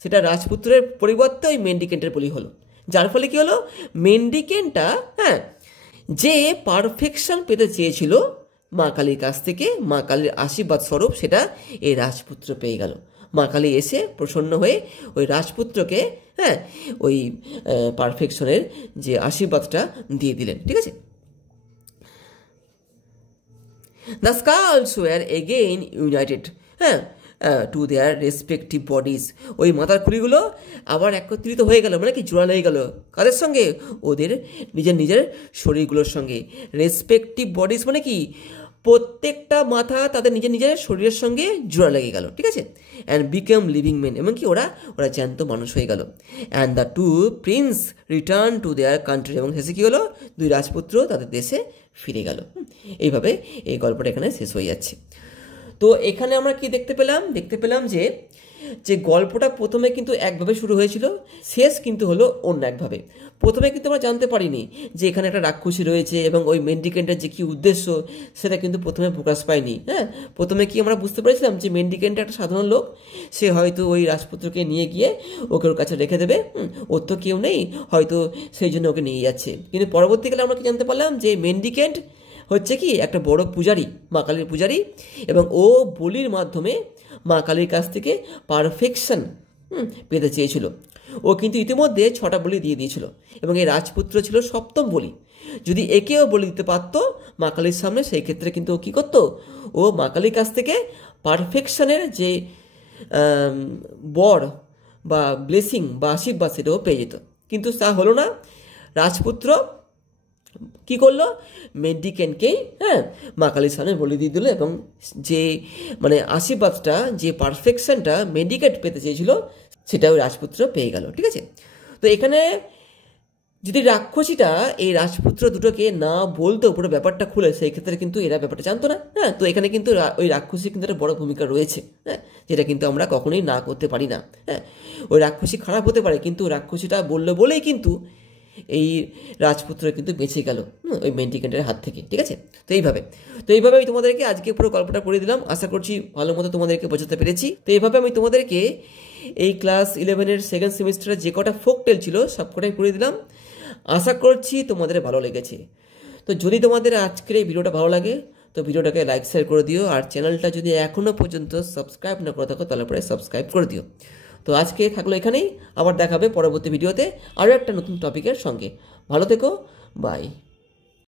সেটা রাজপুত্রের পরিবর্তে ওই মেন্ডিকেন্টের বলি হলো। যার ফলে কি হলো, মেন্ডিকেন্টটা যে পারফেকশন পেতে চেয়েছিল মা কালীর কাছ থেকে, মা কালীর আশীর্বাদ স্বরূপ, সেটা এই রাজপুত্র পেয়ে গেল। মা কালী এসে প্রসন্ন হয়ে ওই রাজপুত্রকে ওই পারফেকশনের যে আশীর্বাদটা দিয়ে দিলেন, ঠিক আছে। The skulls were again united to their respective bodies. ওই মাথার খুলিগুলো আবার একত্রিত হয়ে গেল, মানে কি জোড়া লেগে গেল কাদের সঙ্গে, ওদের নিজের নিজের শরীরগুলোর সঙ্গে। রেসপেক্টিভ বডিজ মানে কি, প্রত্যেকটা মাথা তাদের নিজের নিজের শরীরের সঙ্গে জোড়া লেগে গেল, ঠিক আছে। অ্যান্ড বিকাম লিভিং মেন, এবং কি ওরা জ্যান্ত মানুষ হয়ে গেল। And the two prince return to their country, এবং শেষে কী হলো, দুই রাজপুত্র তাদের দেশে ফিরে গেল। এইভাবে এই গল্পটা এখানে শেষ হয়ে যাচ্ছে। তো এখানে আমরা কি দেখতে পেলাম যে গল্পটা প্রথমে কিন্তু একভাবে শুরু হয়েছিল, শেষ কিন্তু হলো অন্য একভাবে। প্রথমে কিন্তু আমরা জানতে পারিনি যে এখানে একটা রাক্ষসী রয়েছে এবং ওই মেন্ডিকেন্টের যে কী উদ্দেশ্য সেটা কিন্তু প্রথমে প্রকাশ পায়নি। প্রথমে কি আমরা বুঝতে পেরেছিলাম যে মেন্ডিকেন্ট একটা সাধারণ লোক, সে হয়তো ওই রাজপুত্রকে নিয়ে গিয়ে ওকে ওর কাছে রেখে দেবে, ওর তো কেউ নেই, হয়তো সেই জন্য ওকে নিয়ে যাচ্ছে। কিন্তু পরবর্তীকালে আমরা কি জানতে পারলাম যে মেন্ডিকেন্ট হচ্ছে কি একটা বড় পূজারী, মা কালীর পূজারী, এবং ও বলির মাধ্যমে মা কালীর কাছ থেকে পারফেকশন পেতে চেয়েছিল। ও কিন্তু ইতিমধ্যে 6টা বলি দিয়ে দিয়েছিল, এবং এই রাজপুত্র ছিল সপ্তম বলি। যদি একেও বলি দিতে পারতো মা কালীর সামনে, সেই ক্ষেত্রে কিন্তু ও কী করতো, ও মা কালীর কাছ থেকে পারফেকশনের যে বর বা ব্লেসিং বা আশীর্বাদ সেটাও পেয়ে যেত। কিন্তু তা হলো না। রাজপুত্র কি করলো, মেন্ডিকেন্টকেই মা কালীর সামনে বলি দিয়ে দিল, এবং যে মানে আশীর্বাদটা, যে পারফেকশনটা মেন্ডিকেন্ট পেতে চেয়েছিল সেটা ওই রাজপুত্র পেয়ে গেল, ঠিক আছে। তো এখানে যদি রাক্ষসীটা এই রাজপুত্র দুটোকে না বলতো পুরো ব্যাপারটা খুলে, সেই ক্ষেত্রে কিন্তু এরা ব্যাপারটা জানতো না। তো এখানে কিন্তু ওই রাক্ষসী কিন্তু একটা বড় ভূমিকা রয়েছে, যেটা কিন্তু আমরা কখনোই না করতে পারি না। ওই রাক্ষসী খারাপ হতে পারে, কিন্তু রাক্ষসীটা বললো বলেই কিন্তু এই রাজপুত্র কিন্তু বেঁচে গেল ওই মেন্ডিকেন্টের হাত থেকে, ঠিক আছে। তো এইভাবে আমি তোমাদেরকে আজকে পুরো গল্পটা পড়ে দিলাম। আশা করছি ভালো মতো তোমাদেরকে বোঝাতে পেরেছি। তো এইভাবে আমি তোমাদেরকে এই ক্লাস 11-এর সেকেন্ড সেমিস্টারে যে কটা ফোক টেল ছিল সব কটাই পড়ে দিলাম। আশা করছি তোমাদের ভালো লেগেছে। তো যদি তোমাদের আজকের এই ভিডিওটা ভালো লাগে তো ভিডিওটাকে লাইক শেয়ার করে দিও, আর চ্যানেলটা যদি এখনও পর্যন্ত সাবস্ক্রাইব না করে থাকো তাহলে পরে সাবস্ক্রাইব করে দিও। তো আজকে থাকলো এখানেই, আবার দেখাবে পরবর্তী ভিডিওতে আরও একটা নতুন টপিকের সঙ্গে। ভালো থেকো, বাই।